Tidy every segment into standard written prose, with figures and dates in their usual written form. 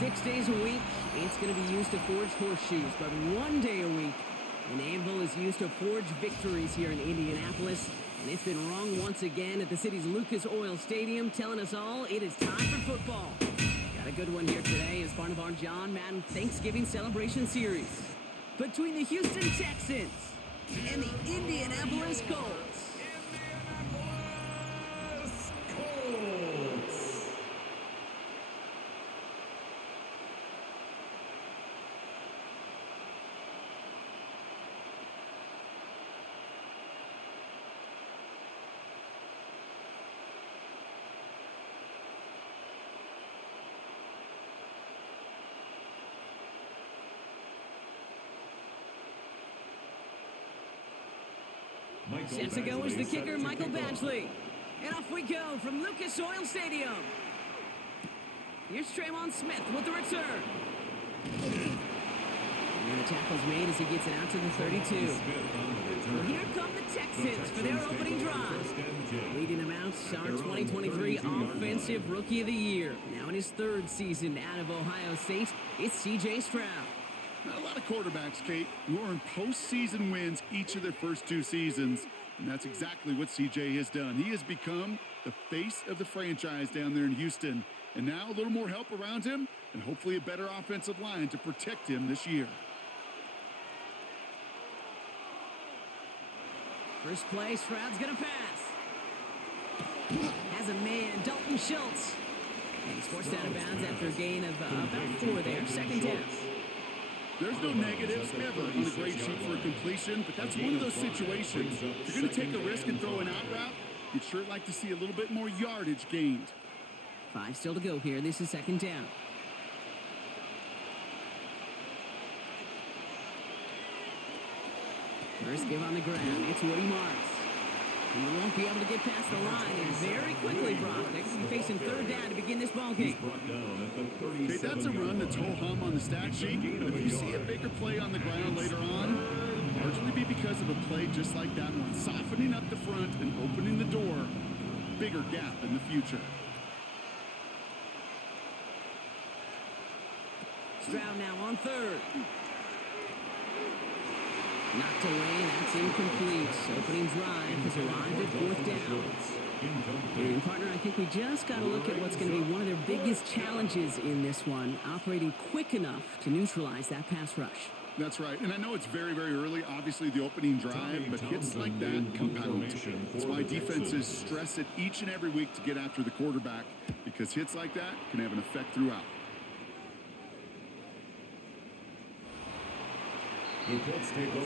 6 days a week, it's going to be used to forge horseshoes, but 1 day a week, an anvil is used to forge victories here in Indianapolis. And it's been wrong once again at the city's Lucas Oil Stadium, telling us all it is time for football. Got a good one here today as part of our John Madden Thanksgiving Celebration Series. Between the Houston Texans and the Indianapolis Colts. Indianapolis Colts. Set to go is the kicker, Michael Badgley. And off we go from Lucas Oil Stadium. Here's Tremont Smith with the return. And the tackle's made as he gets it out to the 32. Well, here come the Texans for their opening drive. Leading them out, our 2023 Offensive Rookie of the Year. Now in his third season out of Ohio State, it's C.J. Stroud. Not a lot of quarterbacks, Kate, who earn postseason wins each of their first two seasons, and that's exactly what CJ has done. He has become the face of the franchise down there in Houston, and now a little more help around him, and hopefully a better offensive line to protect him this year. First play, Stroud's gonna pass. Has a man, Dalton Schultz. And he's forced out of bounds after a gain of about 4 there, second down. There's no negatives ever on the grade sheet for a completion, but that's one of those situations. If you're going to take a risk and throw an out route, you'd sure like to see a little bit more yardage gained. 5 still to go here. This is second down. First give on the ground. It's Woody Marks. He won't be able to get past the line, and very quickly, Brock, they're going to be facing third down to begin this ballgame. Okay, that's a run that's ho-hum on the stat sheet, but if you see a bigger play on the ground later on, largely be because of a play just like that one, softening up the front and opening the door for a bigger gap in the future. Stroud now on third. Knocked away, that's incomplete. Opening drive has arrived at fourth down. And partner, I think we just got to look at what's going to be one of their biggest challenges in this one, operating quick enough to neutralize that pass rush. That's right, and I know it's very, very early, obviously the opening drive, but hits like that compound. That's why defenses stress it each and every week to get after the quarterback, because hits like that can have an effect throughout.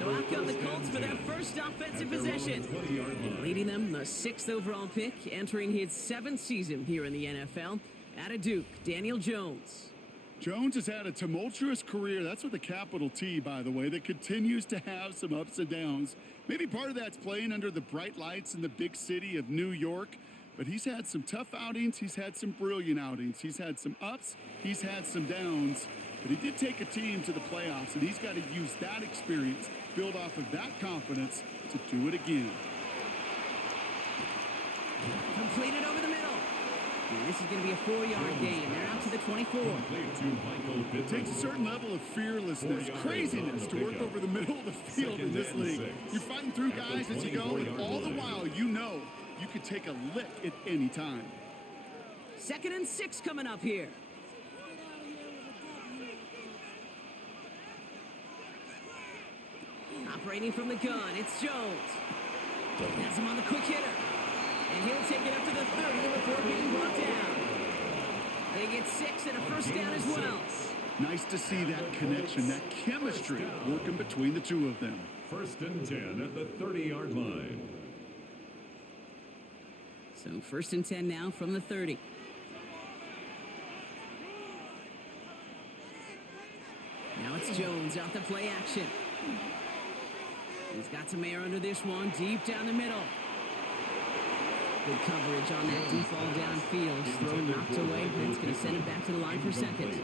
So out come the Colts for their first offensive possession. And leading them, the 6th overall pick, entering his 7th season here in the NFL. Out of Duke, Daniel Jones. Jones has had a tumultuous career. That's with a capital T, by the way, that continues to have some ups and downs. Maybe part of that's playing under the bright lights in the big city of New York. But he's had some tough outings. He's had some brilliant outings. He's had some ups. He's had some downs. But he did take a team to the playoffs, and he's got to use that experience, build off of that confidence to do it again. Completed over the middle. And this is going to be a 4-yard gain. They're out to the 24. It takes a certain level of fearlessness, craziness to work over the middle of the field in this league. You're fighting through guys as you go, and all the while you know you could take a lick at any time. 2nd and 6 coming up here. Operating from the gun, it's Jones. Has him on the quick hitter. And he'll take it up to the 30 before being brought down. They get 6 and a first down as well. Nice to see that connection, that chemistry working between the two of them. 1st and 10 at the 30-yard line. So 1st and 10 now from the 30. Now it's Jones out the play action. He's got some air under this one, deep down the middle. Good coverage on that deep ball downfield. Throw knocked away. That's going to send it back to the line for second.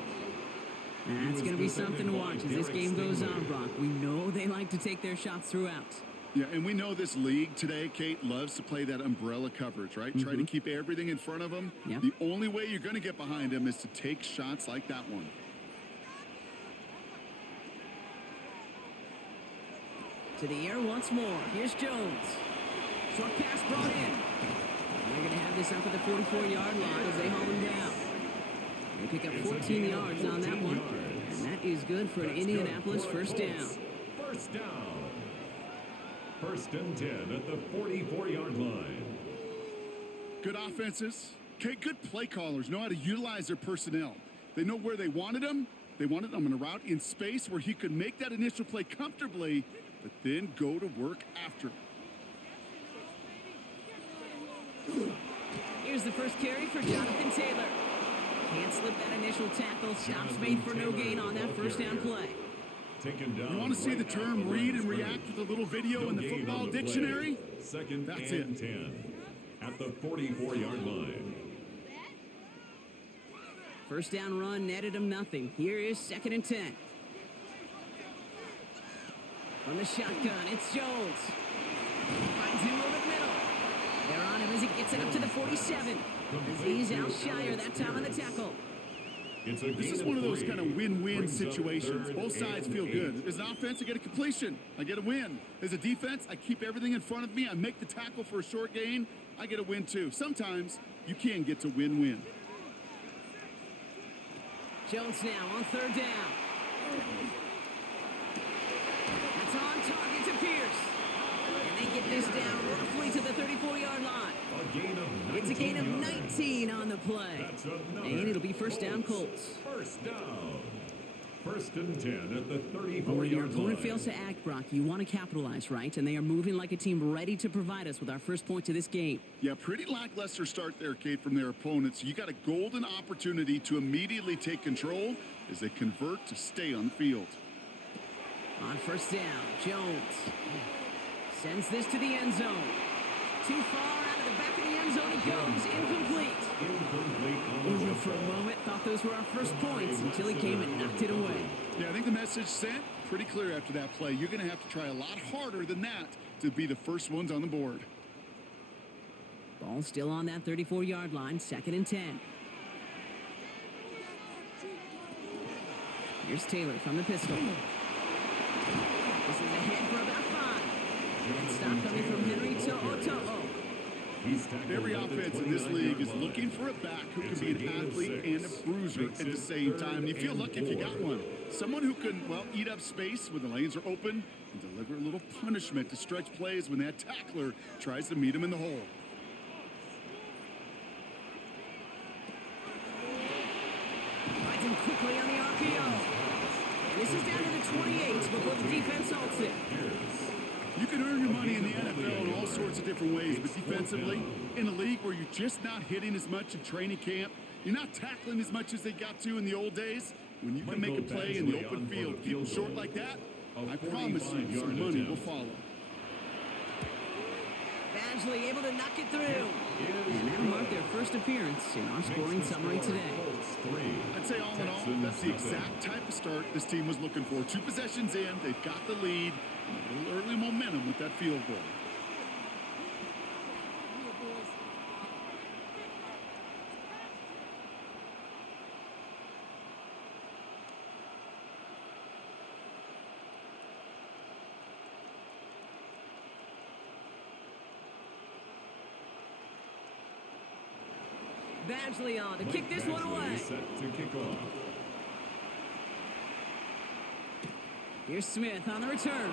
That's going to be something to watch as this game goes on, Brock. We know they like to take their shots throughout. Yeah, and we know this league today, Kate, loves to play that umbrella coverage, right? Try to keep everything in front of them. Yep. The only way you're going to get behind them is to take shots like that one. To the air once more. Here's Jones. Short pass brought in. And they're going to have this up at the 44-yard line as they haul him down. They pick up 14 yards on that one. And that is good for an Indianapolis first down. First down. First and 10 at the 44-yard line. Good offenses. Okay, good play callers know how to utilize their personnel. They know where they wanted them. They wanted them in a route in space where he could make that initial play comfortably, but then go to work after. Here's the first carry for Jonathan Taylor. Can't slip that initial tackle. Stops made for no gain on that first down play. You want to see the term read and react with a little video in the football dictionary? Second That's and it. 10 at the 44-yard line. First down run netted him nothing. Here is second and 10. From the shotgun, it's Jones. Finds him over the middle. They're on him as he gets it up to the 47. As he's out shyer that time on the tackle. This is one of those kind of win-win situations. Both sides feel good. As an offense, I get a completion. I get a win. As a defense, I keep everything in front of me. I make the tackle for a short gain. I get a win, too. Sometimes you can get to win-win. Jones now on third down. That's on target to Pierce. And they get this down roughly to the 34-yard line. It's a gain of 19 on the play. And it'll be first down Colts. First down. First and 10 at the 34-yard line. When your opponent fails to act, Brock, you want to capitalize, right? And they are moving like a team ready to provide us with our first point to this game. Yeah, pretty lackluster start there, Kate, from their opponents. You got a golden opportunity to immediately take control as they convert to stay on the field. On first down, Jones sends this to the end zone. Too far out of the back of the end zone he goes. Incomplete. Over for a moment, thought those were our first points until he came and knocked it away. Yeah, I think the message sent pretty clear after that play. You're going to have to try a lot harder than that to be the first ones on the board. Ball still on that 34-yard line, second and 10. Here's Taylor from the pistol. This is ahead for about 5. And stop coming from Henry To'o. Every offense in this league is looking for a back who can be an athlete and a bruiser at the same time. And you feel lucky if you got one. Someone who can, well, eat up space when the lanes are open and deliver a little punishment to stretch plays when that tackler tries to meet him in the hole. Finds him quickly on the RPO. And this is down to the 28 before the defense halts it. You can earn your money in the NFL in all sorts of different ways, but defensively, in a league where you're just not hitting as much in training camp, you're not tackling as much as they got to in the old days, when you can make a play in the open field, people short like that, I promise you some money will follow. Badgley able to knock it through. And that'll mark their first appearance in our scoring summary today. I'd say all in all, that's the exact type of start this team was looking for. 2 possessions in, they've got the lead, and a little early momentum with that field goal. Badgley on to kick this one away. Set to kick off. Here's Smith on the return.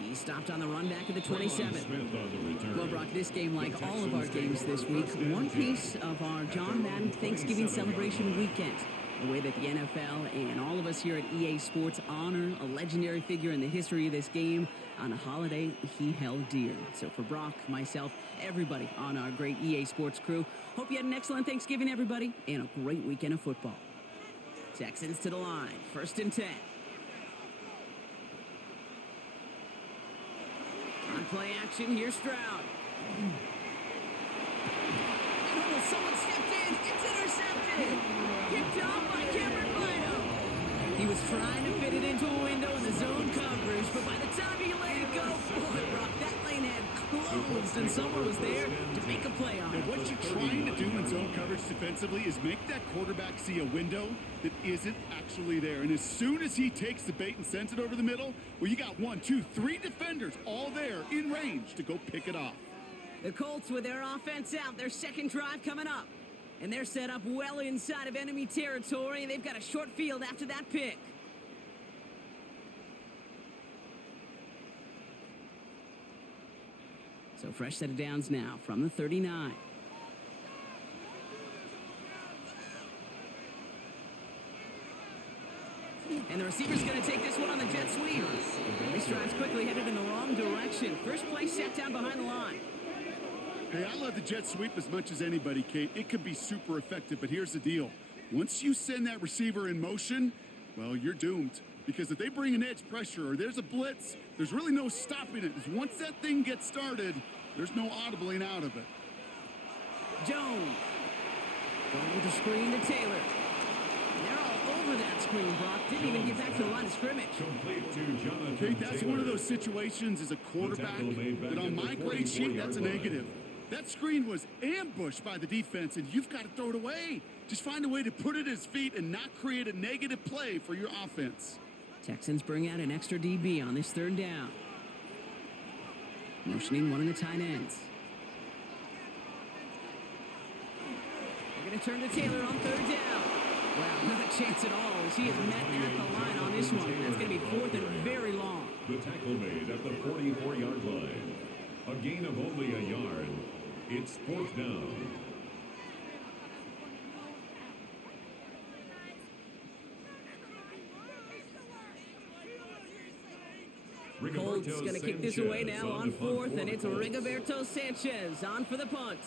He stopped on the run back at the 27. Well, Brock, this game, like all of our games this week, one piece of our John Madden Thanksgiving celebration weekend. The way that the NFL and all of us here at EA Sports honor a legendary figure in the history of this game on a holiday he held dear. So for Brock, myself, everybody on our great EA Sports crew, hope you had an excellent Thanksgiving, everybody, and a great weekend of football. Texans to the line, first and 10. On play action, here's Stroud. Oh, someone stepped in. It's intercepted. Picked off by Cameron Bino. He was He's trying to fit it into a window in the zone coverage, but by the time he let it go, boy, Brock, that lane had closed, and someone was there to make a play on it. Now, what you're trying to do in zone coverage defensively is make that quarterback see a window that isn't actually there. And as soon as he takes the bait and sends it over the middle, well, you got 1, 2, 3 defenders all there in range to go pick it off. The Colts with their offense out, their second drive coming up. And they're set up well inside of enemy territory. They've got a short field after that pick. So fresh set of downs now from the 39. And the receiver's going to take this one on the jet sweep. And this drive's quickly headed in the wrong direction. First play set down behind the line. Hey, I love the jet sweep as much as anybody, Kate. It could be super effective, but here's the deal. Once you send that receiver in motion, well, you're doomed. Because if they bring an edge pressure or there's a blitz, there's really no stopping it. Once that thing gets started, there's no audibling out of it. Jones. Going with the screen to Taylor. And they're all over that screen, Brock. Didn't even get back to the line of scrimmage. Complete to Jonathan Kate, that's Taylor. one of those situations as a quarterback that on my grade sheet, that's a negative. That screen was ambushed by the defense, and you've got to throw it away. Just find a way to put it at his feet and not create a negative play for your offense. Texans bring out an extra DB on this third down. Motioning one of the tight ends. They're going to turn to Taylor on third down. Wow, not a chance at all as he is met at the line on this one. That's going to be fourth and very long. The tackle made at the 44-yard line. A gain of only a yard. It's fourth down. Colts going to kick this away now on fourth, and it's Rigoberto Sanchez on for the punt.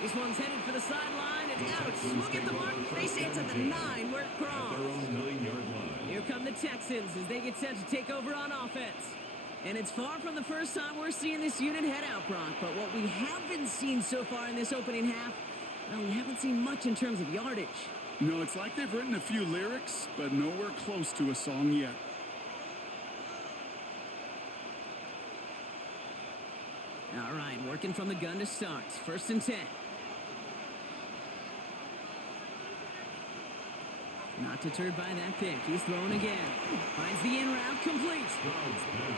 This one's headed for the sideline and out. Look at the mark. They say it's at the 9 where it crawls. Here come the Texans as they get set to take over on offense. And it's far from the first time we're seeing this unit head out, Brock. But what we haven't seen so far in this opening half, well, we haven't seen much in terms of yardage. No, it's like they've written a few lyrics, but nowhere close to a song yet. All right, working from the gun to start. First and 10. Not deterred by that pick. He's throwing again. Finds the in route, complete.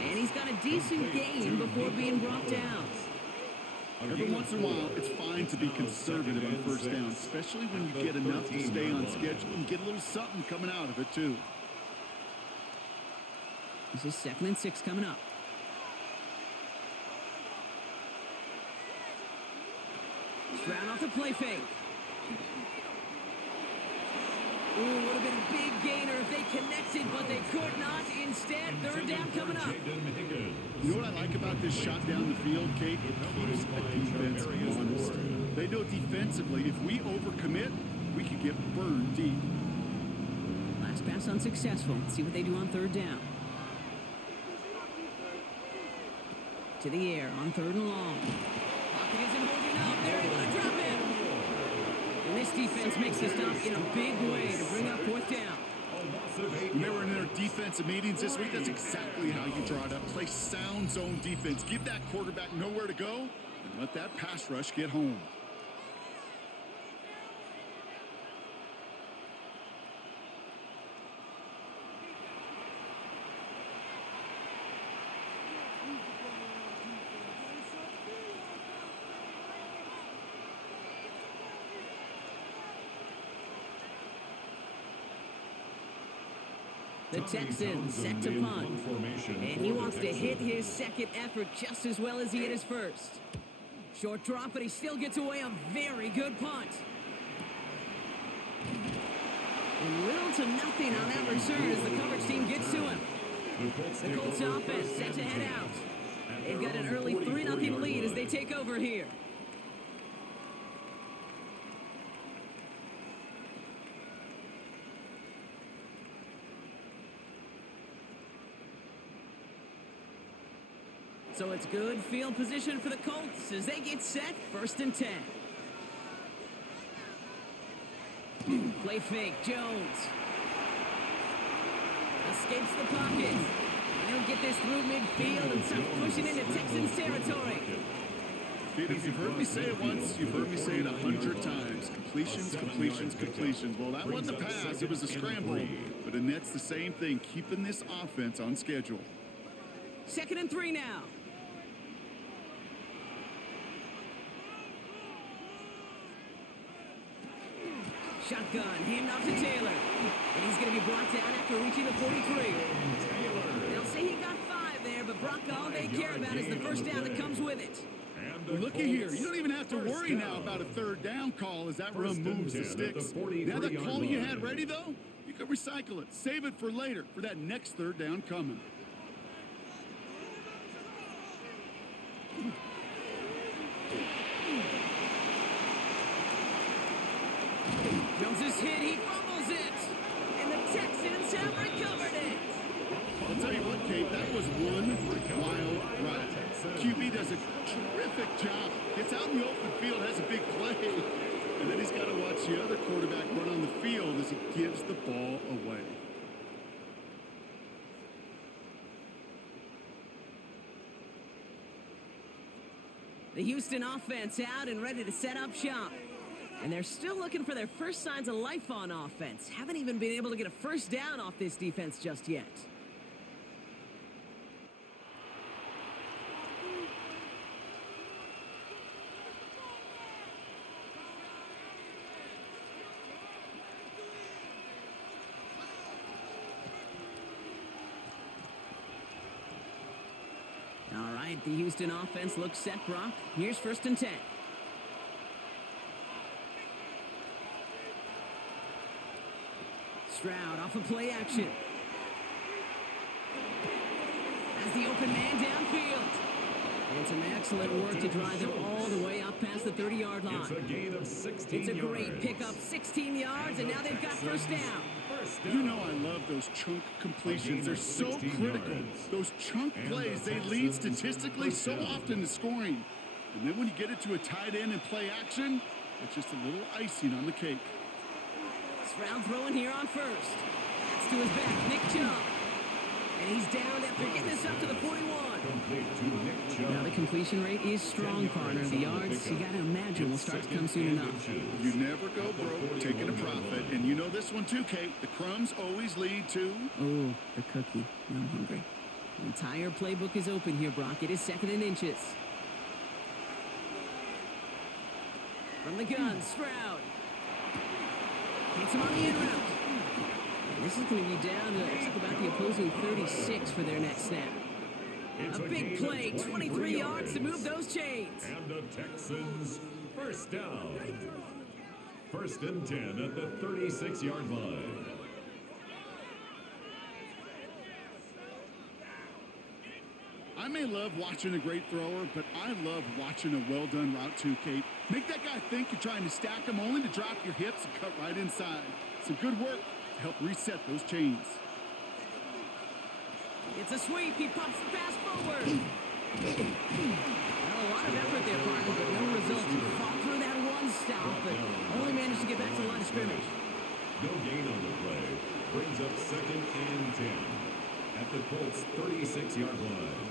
And he's got a decent gain before being brought down. Every once in a while, it's fine to be conservative on first down, especially when you get enough to stay on schedule and get a little something coming out of it, too. This is 2nd and 6 coming up. Stroud off the play fake. Ooh, would have been a big gainer if they connected, but they could not. Instead, third down coming up. You know what I like about this shot down the field, Kate? It keeps the defense honest. They know defensively, if we overcommit, we could get burned deep. Last pass unsuccessful. Let's see what they do on third down. To the air on third and long. Pocket isn't holding up. They're able to drop it. And this defense makes the stop in a big way to bring up fourth down. Remember in their defensive meetings this week, that's exactly how you draw it up. Play sound zone defense. Give that quarterback nowhere to go and let that pass rush get home. The Texans set to punt. And he wants to hit his second effort just as well as he hit his first. Short drop, but he still gets away a very good punt. And little to nothing on that return as the coverage team gets to him. The Colts offense set to head out. They've got an early 3-0 lead as they take over here. So it's good field position for the Colts as they get set, 1st and 10. Play fake, Jones. Escapes the pocket. They don't get this through midfield and starts pushing into Texans territory. Dude, if you've heard me say it once, you've heard me say it 100 times. Completions, completions, completions. Well, that wasn't a pass, it was a scramble. But the Nets the same thing, keeping this offense on schedule. 2nd and 3 now. Shotgun, hand off to Taylor. And he's going to be brought down after reaching the 43. They'll say he got 5 there, but Brock, all they care about is the first down that comes with it. Well, looky here. You don't even have to worry now about a 3rd down call as that run moves the sticks. Now that call you had ready, though, you can recycle it. Save it for later, for that next 3rd down coming. Jones is hit, he fumbles it. And the Texans have recovered it. I'll tell you what, Kate, that was one wild ride. QB does a terrific job. Gets out in the open field, has a big play. And then he's got to watch the other quarterback run on the field as he gives the ball away. The Houston offense out and ready to set up shop. And they're still looking for their first signs of life on offense. Haven't even been able to get a first down off this defense just yet. All right, the Houston offense looks set, Brock. Here's 1st and 10. Stroud off of play action. Has the open man downfield. And some excellent work to drive them all the way up past the 30-yard line. It's a gain of 16 It's a yards. great pickup, 16 yards, and now they've got first down. You know I love those chunk completions. They're so critical. Those chunk plays, they lead statistically so often to scoring. And then when you get it to a tight end and play action, it's just a little icing on the cake. Stroud throwing here on 1st. That's to his back, Nick Chubb. And he's down after getting this up to the 41. Complete to Nick Chubb. Now the completion rate is strong, partner. The yards, you got to imagine, will start to come soon enough. You never go broke taking a profit. And you know this one too, Kate. The crumbs always lead to... Oh, the cookie. Now I'm hungry. The entire playbook is open here, Brock. It is 2nd and inches. From the gun, Stroud. Hits him on the in route. And this is going to be down to looks like about the opposing 36 for their next snap. A big play, 23 yards to move those chains. And the Texans first down. 1st and 10 at the 36-yard line. I may love watching a great thrower, but I love watching a well-done route too, Kate. Make that guy think you're trying to stack him only to drop your hips and cut right inside. Some good work to help reset those chains. It's a sweep. He pops the pass forward. Well, a lot of effort there, partner, but no results. He fought through that one stop, but only managed to get back to the line of scrimmage. No gain on the play. Brings up 2nd and 10 at the Colts' 36-yard line.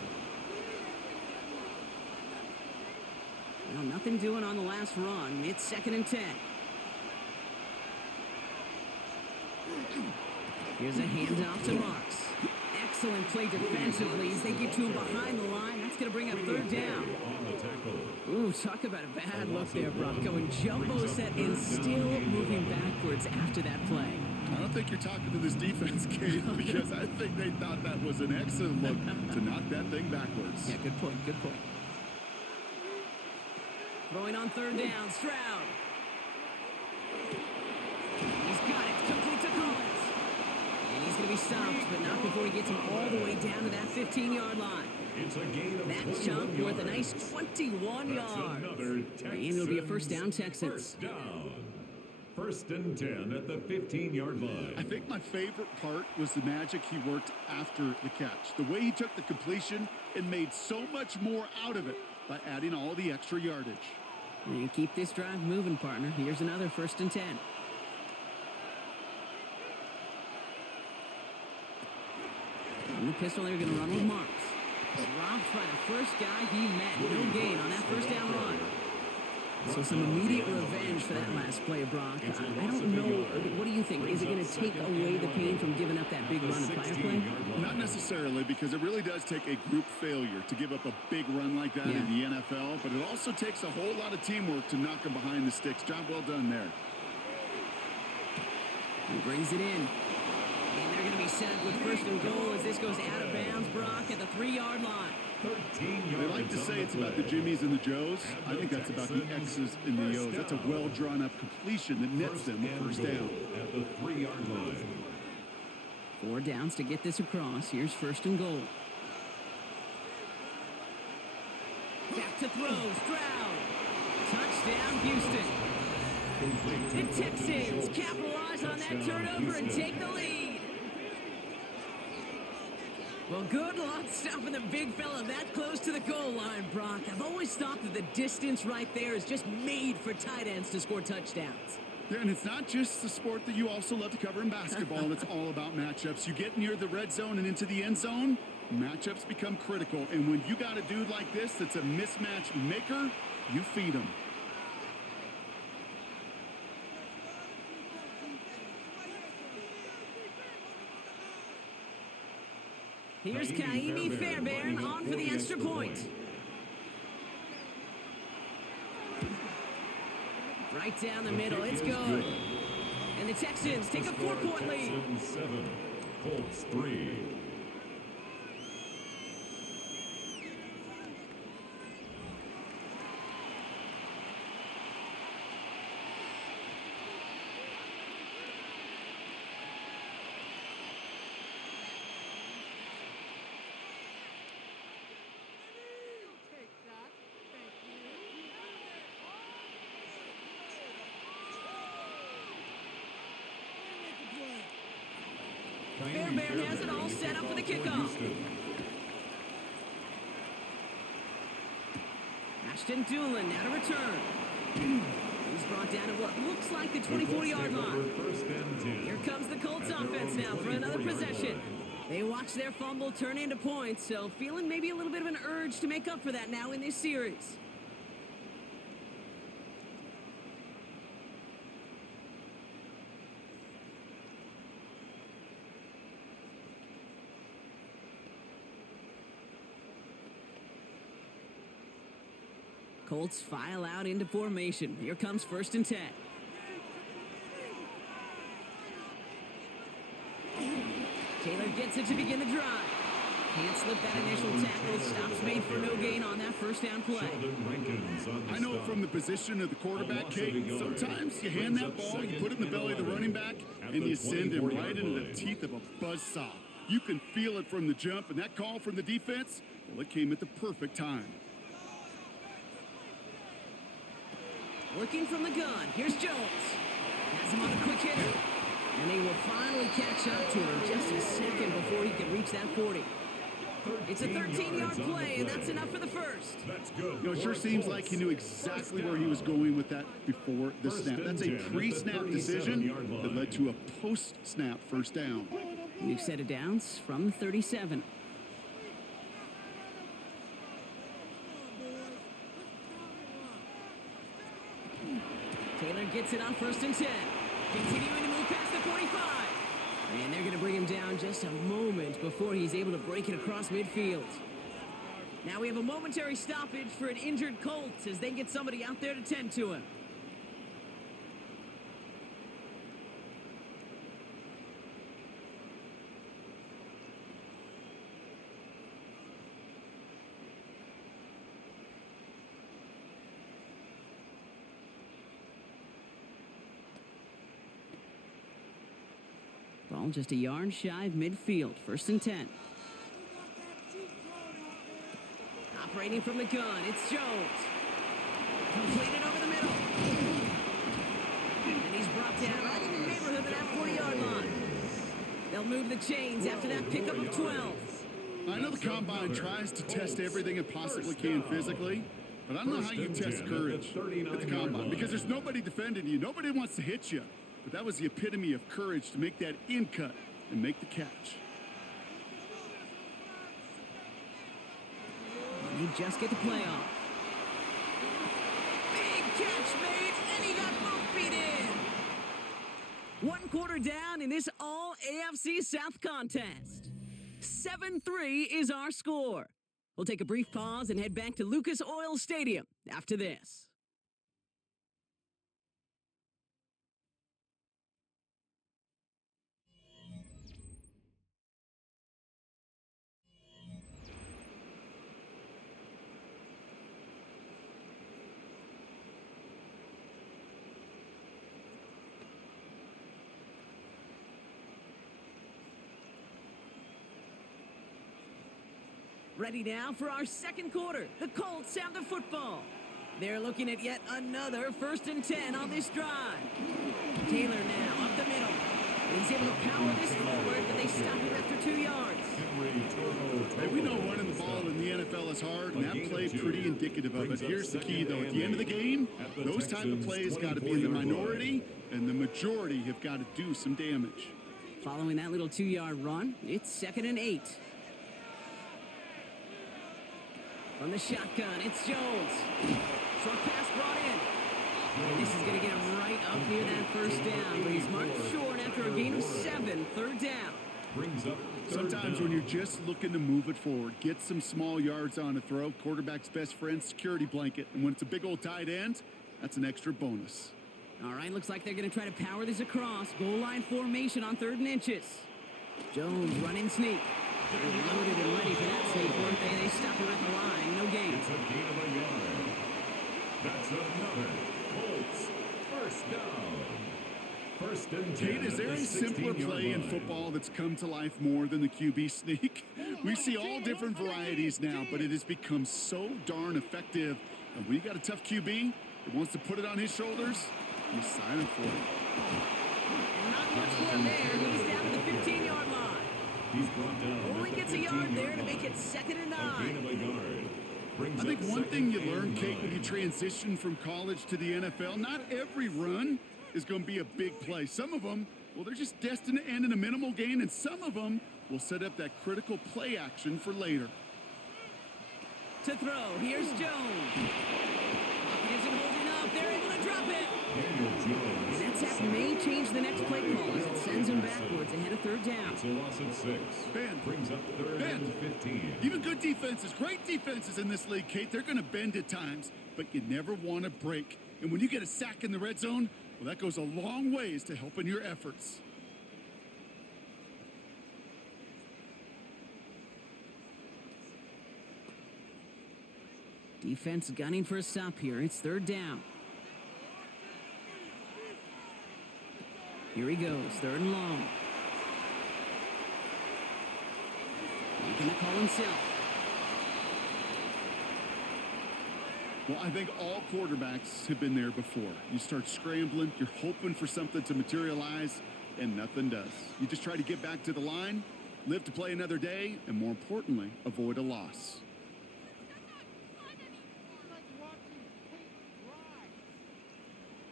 Well, nothing doing on the last run. It's 2nd and 10. Here's a handoff to Marks. Excellent play defensively as they get to him behind the line. That's going to bring up 3rd down. Ooh, talk about a bad look there, Brock. Going jumbo set and still moving backwards after that play. I don't think you're talking to this defense, Kate, because I think they thought that was an excellent look to knock that thing backwards. Yeah, good point, good point. Throwing on 3rd down, Stroud. He's got it, complete to Collins. And he's going to be stopped, but not before he gets him all the way down to that 15-yard line. It's a gain of That chunk worth a nice 21 yards. And it'll be a first down, Texans. First down. 1st and 10 at the 15-yard line. I think my favorite part was the magic he worked after the catch. The way he took the completion and made so much more out of it by adding all the extra yardage. And keep this drive moving, partner. Here's another 1st and 10. In the pistol, they're going to run with Marks. Dropped by the first guy he met. No gain on that first down run. So some immediate revenge for that last play, Brock. I don't know. What do you think? Is it going to take away the pain from giving up that big run the prior play? Not necessarily, because it really does take a group failure to give up a big run like that in the NFL, but it also takes a whole lot of teamwork to knock him behind the sticks. Job well done there. He brings it in. And they're going to be set up with first and goal as this goes out of bounds, Brock, at the 3-yard line. They like to say it's about the Jimmies and the Joes. I think that's about the X's and the O's. That's a well-drawn-up completion that nets them a first down. At the 3-yard line. 4 downs to get this across. Here's first and goal. Back to throw. Stroud. Touchdown, Houston. The Texans capitalize on that turnover and take the lead. Well, good luck stopping the big fella that close to the goal line, Brock. I've always thought that the distance right there is just made for tight ends to score touchdowns. Yeah, and it's not just the sport that you also love to cover in basketball. It's all about matchups. You get near the red zone and into the end zone, matchups become critical. And when you got a dude like this that's a mismatch maker, you feed him. Here's Kaimi Fairbairn on for the extra point. Right down the middle, it's good. And the Texans take a 4-point lead. 7, Colts 3. Fairbairn has it all set up for the kickoff. Ashton Doolin now to return. He's brought down at what looks like the 24-yard line. Here comes the Colts offense now for another possession. They watch their fumble turn into points, so feeling maybe a little bit of an urge to make up for that now in this series. Colts file out into formation. Here comes first and 10. Taylor gets it to begin the drive. Can't slip that initial tackle. Stops made for no gain on that first down play. I know from the position of the quarterback, Kate, sometimes you hand that ball, you put it in the belly of the running back, and you send him right into the teeth of a buzzsaw. You can feel it from the jump, and that call from the defense, well, it came at the perfect time. Working from the gun, here's Jones. Has him on a quick hitter. And they will finally catch up to him just a second before he can reach that 40. It's a 13-yard play, and that's enough for the first. That's good. You know, it sure seems like he knew exactly where he was going with that before the snap. That's a pre-snap decision that led to a post-snap first down. New set of downs from 37. Taylor gets it on first and 10. Continuing to move past the 45. And they're going to bring him down just a moment before he's able to break it across midfield. Now we have a momentary stoppage for an injured Colt as they get somebody out there to tend to him. Ball just a yard shy of midfield. First and 10. Operating from the gun, it's Jones. Completed over the middle. And he's brought down right in the neighborhood of that 40-yard line. They'll move the chains after that pickup of 12. I know the Combine tries to test everything it possibly can physically, but I don't know how you test courage at the Combine, because there's nobody defending you. Nobody wants to hit you. But that was the epitome of courage to make that in cut and make the catch. and they just get the playoff. Big catch made, and he got both feet in. 1 quarter down in this all-AFC South contest. 7-3 is our score. We'll take a brief pause and head back to Lucas Oil Stadium after this. Ready now for our second quarter. The Colts have the football. They're looking at yet another 1st and 10 on this drive. Taylor now up the middle. He's able to power this forward, but they stop him after 2 yards. Hey, we know running the ball in the NFL is hard, and that play pretty indicative of it. Here's the key, though. At the end of the game, those type of plays got to be in the minority, and the majority have got to do some damage. Following that little 2-yard run, it's 2nd and 8. From the shotgun, it's Jones. Short pass brought in. And this is going to get him right up near that 1st down, but he's marked short after a gain of 7, 3rd down. Sometimes when you're just looking to move it forward, get some small yards on a throw, quarterback's best friend, security blanket. And when it's a big old tight end, that's an extra bonus. All right, looks like they're going to try to power this across. Goal line formation on 3rd and inches. Jones running sneak. They're loaded and ready for that sneak, weren't they? They stop him at the line. No gain. It's a gain of a yard. That's another Colts 1st down. 1st and 10. Kate, is there a simpler play in football that's come to life more than the QB sneak? We see all different varieties now, but it has become so darn effective. And when you got a tough QB that wants to put it on his shoulders, you sign him for it. And not much for him there. He's down to the 15-yard line. He's brought down. Only gets a yard there to make it 2nd and 9. Gain of a yard. I think one thing you learn, Kate, when you transition from college to the NFL, not every run is going to be a big play. Some of them, well, they're just destined to end in a minimal gain, and some of them will set up that critical play action for later. To throw, here's Jones. He isn't holding up. They're able to drop it. Daniel Jones. And that sack may change the next play call as it sends him backwards ahead of 3rd down. It's a loss of 6. Ben. Brings up 3rd and 15. Even good defenses, great defenses in this league, Kate, they're going to bend at times, but you never want to break. And when you get a sack in the red zone, well, that goes a long ways to helping your efforts. Defense gunning for a stop here. It's 3rd down. Here he goes, 3rd and long. Making the call himself. Well, I think all quarterbacks have been there before. You start scrambling, you're hoping for something to materialize, and nothing does. You just try to get back to the line, live to play another day, and more importantly, avoid a loss.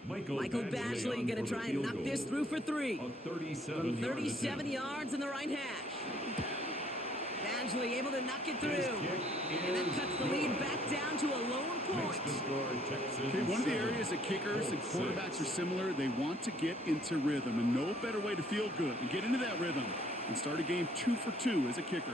Michael Badgley going to try and knock this through for 3. From 37 yards in the right hash. Badgley able to knock it through. And that cuts the lead back down to a lone point. Okay, one of the areas that kickers and quarterbacks are similar, they want to get into rhythm. And no better way to feel good and get into that rhythm and start a game 2 for 2 as a kicker.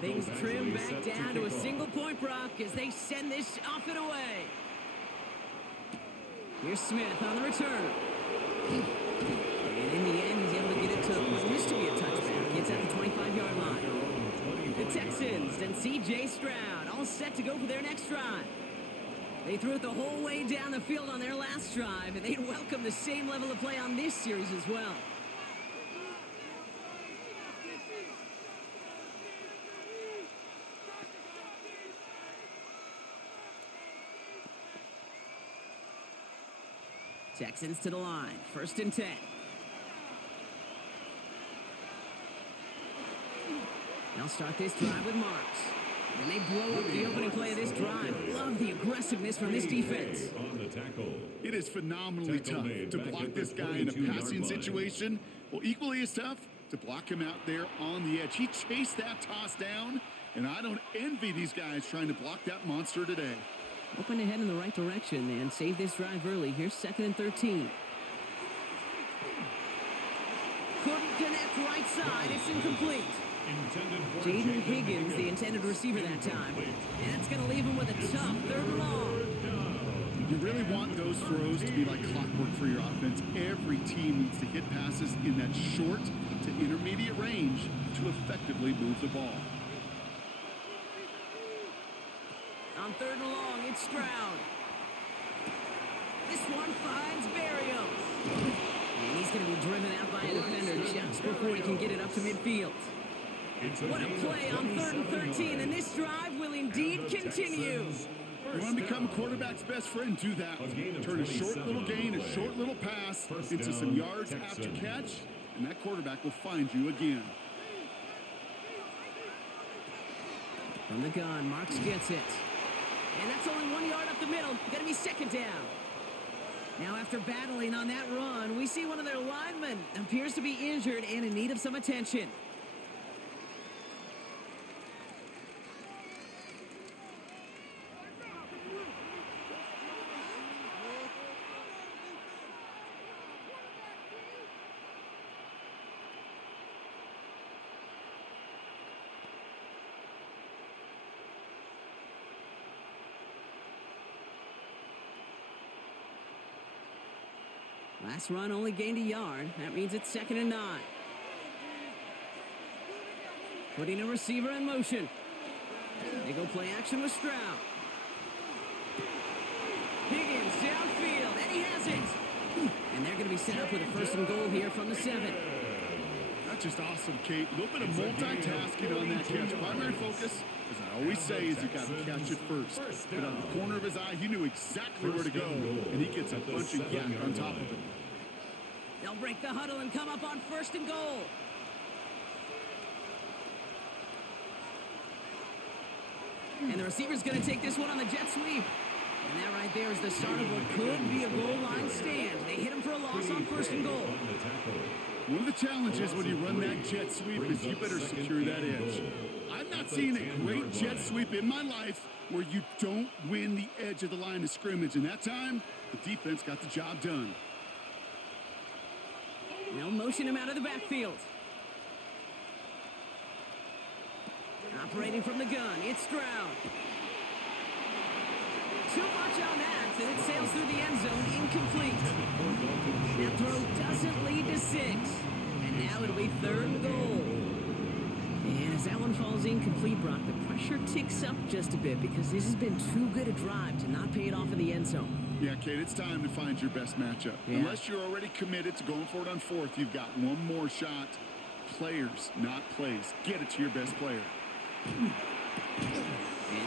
Things trim back down to a single point, Brock, as they send this off and away. Here's Smith on the return. And in the end, he's able to get it to what used to be a touchback. It's at the 25-yard line. The Texans and C.J. Stroud all set to go for their next drive. They threw it the whole way down the field on their last drive, and they'd welcome the same level of play on this series as well. Texans to the line. 1st and 10. They'll start this drive with Marks. And they blow up the opening play of this drive. Love the aggressiveness from this defense. On the tackle. It is phenomenally tough to block this guy in a passing situation. Well, equally as tough to block him out there on the edge. He chased that toss down, and I don't envy these guys trying to block that monster today. Hoping to head in the right direction and save this drive early. Here's 2nd and 13. Couldn't connect right side. It's incomplete. Jaden Higgins, the intended receiver that time. And that's going to leave him with a tough 3rd and long. You really want those throws to be like clockwork for your offense. Every team needs to hit passes in that short to intermediate range to effectively move the ball. On 3rd and long, it's Stroud. This one finds Barrios. And he's going to be driven out by a defender just before he can get it up to midfield. What a play on 3rd and 13, and this drive will indeed continue. You want to become a quarterback's best friend, do that. Turn a short little gain, a short little pass into some yards after catch, and that quarterback will find you again. From the gun, Marks gets it. And that's only 1 yard up the middle. Going to be 2nd down. Now, after battling on that run, we see one of their linemen appears to be injured and in need of some attention. Last run only gained a yard. That means it's 2nd and 9. Putting a receiver in motion. They go play action with Stroud. Higgins downfield, and he has it. And they're going to be set up with a 1st and goal here from the 7. That's just awesome, Kate. A little bit of multitasking on that catch. Primary focus, as I always say, is you got to catch it first. But on the corner of his eye, he knew exactly where to go, and he gets a bunch of yak on top of it. They'll break the huddle and come up on 1st and goal. And the receiver's going to take this one on the jet sweep. And that right there is the start of what could be a goal line stand. They hit him for a loss on 1st and goal. One of the challenges when you run that jet sweep is you better secure that edge. I've not seen a great jet sweep in my life where you don't win the edge of the line of scrimmage. And that time, the defense got the job done. They'll motion him out of the backfield. Operating from the gun, it's Stroud. Too much on that, and it sails through the end zone, incomplete. That throw doesn't lead to 6. And now it'll be 3rd and goal. And as that one falls incomplete, Brock, the pressure ticks up just a bit because this has been too good a drive to not pay it off in the end zone. Yeah, Kate, it's time to find your best matchup. Yeah. Unless you're already committed to going for it on 4th, you've got one more shot. Players, not plays. Get it to your best player. And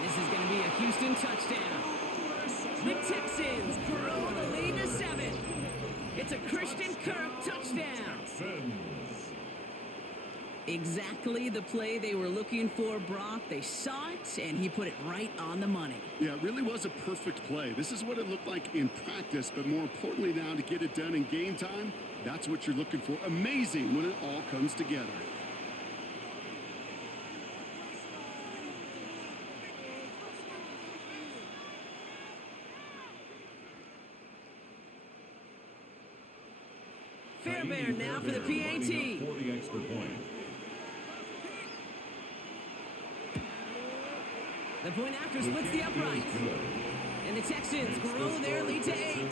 this is going to be a Houston touchdown. The Texans grow the lead to 7. It's a Christian Kirk touchdown. Exactly the play they were looking for, Brock. They saw it, and he put it right on the money. Yeah, it really was a perfect play. This is what it looked like in practice, but more importantly now to get it done in game time, that's what you're looking for. Amazing when it all comes together. Fairbairn now for the PAT. For the extra point. The point after splits the upright. And the Texans grow their lead to 8.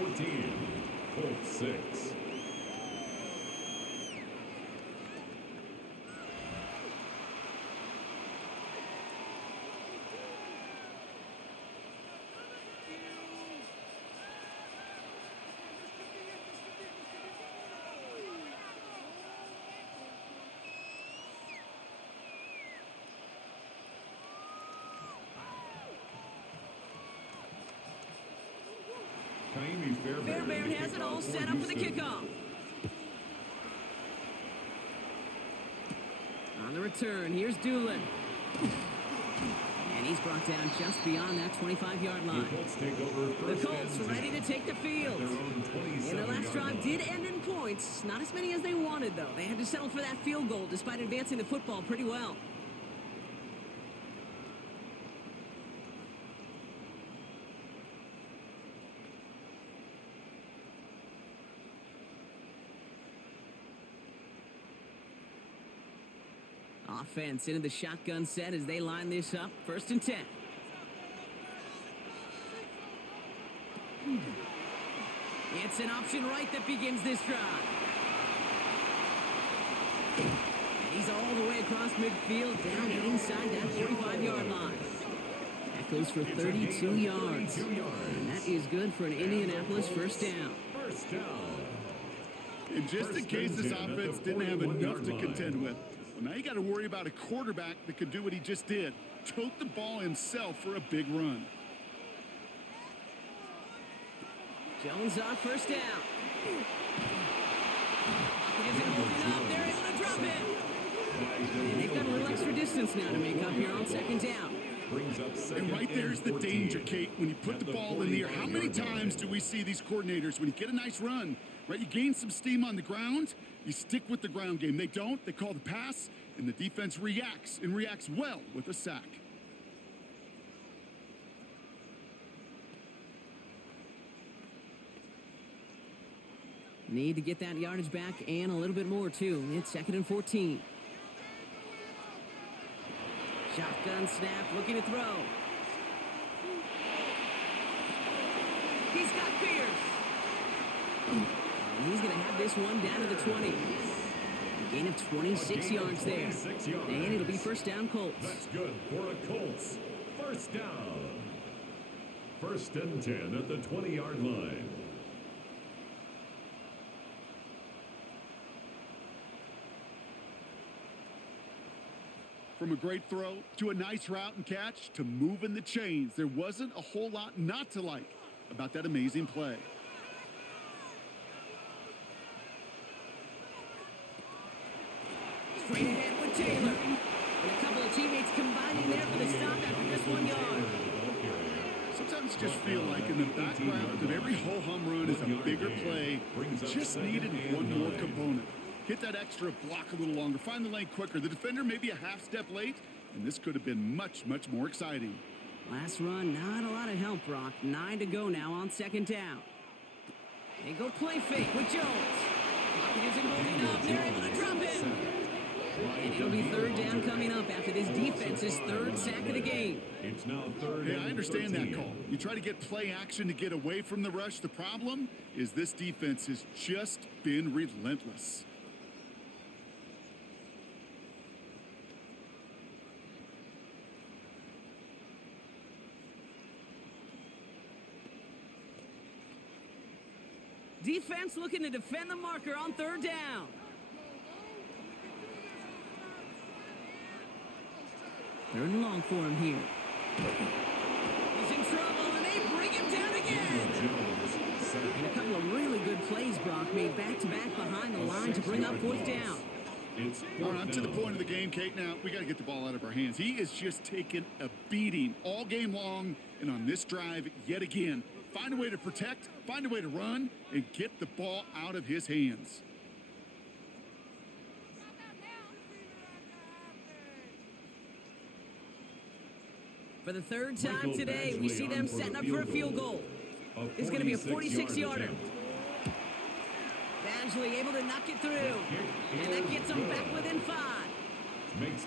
14, Colts 6. Fairbairn has it all set up for the kickoff. On the return, here's Doolin. And he's brought down just beyond that 25-yard line. The Colts ready to take the field. And their last drive did end in points. Not as many as they wanted, though. They had to settle for that field goal despite advancing the football pretty well. Offense into the shotgun set as they line this up. 1st and 10. It's an option right that begins this drive. And he's all the way across midfield, down inside that 45-yard line. That goes for 32 yards. And that is good for an Indianapolis first down. And just in case this offense didn't have enough to contend with, well, now you got to worry about a quarterback that could do what he just did. Tote the ball himself for a big run. Jones on 1st down. Pocket isn't holding up. They're able to drop it. And they've got a little extra distance now to make up here on 2nd down. And right there's the danger, Kate. When you put the ball in the air, how many times do we see these coordinators, when you get a nice run, right, you gain some steam on the ground, you stick with the ground game. They don't. They call the pass, and the defense reacts, and reacts well with a sack. Need to get that yardage back and a little bit more, too. It's 2nd and 14. Shotgun snap, looking to throw. He's got Pierce. And he's going to have this one down to the 20. A gain of 26 yards there. And it'll be 1st down Colts. That's good for the Colts. 1st down. 1st and 10 at the 20-yard line. From a great throw to a nice route and catch to moving the chains, there wasn't a whole lot not to like about that amazing play. Straight ahead with Taylor. And a couple of teammates combining there for the stop after just 1 yard. Sometimes you just feel like in the background of every ho-hum run is a bigger play. Just needed one more component. Hit that extra block a little longer. Find the lane quicker. The defender may be a half step late, and this could have been much, much more exciting. Last run, not a lot of help, Brock. 9 to go now on 2nd down. They go play fake with Jones. Pocket isn't holding up. They're able to drop it. And it'll be 3rd down coming up after this defense's 3rd sack of the game. It's now 3rd. Yeah, I understand that call. You try to get play action to get away from the rush. The problem is this defense has just been relentless. Defense looking to defend the marker on 3rd down. Third and long for him here. He's in trouble, and they bring him down again. And a couple of really good plays, Brock, made back-to-back behind the line to bring up 4th down. All right, to the point of the game, Kate. Now, we got to get the ball out of our hands. He is just taking a beating all game long, and on this drive, yet again. Find a way to protect, find a way to run, and get the ball out of his hands. For the 3rd time today, we see them setting up for a field goal. It's going to be a 46-yarder. Badgley able to knock it through. And that gets them back within 5.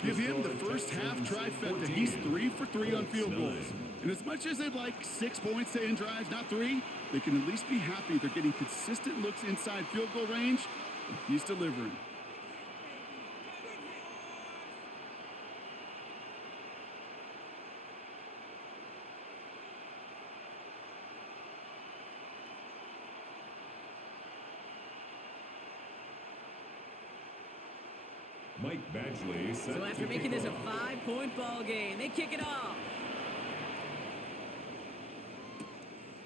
Give him the first half trifecta. He's 3 for 3 on field goals. And as much as they'd like 6 points to end drives, not 3, they can at least be happy they're getting consistent looks inside field goal range. And he's delivering. Mike Badgley. So after making this a 5-point ball game, they kick it off.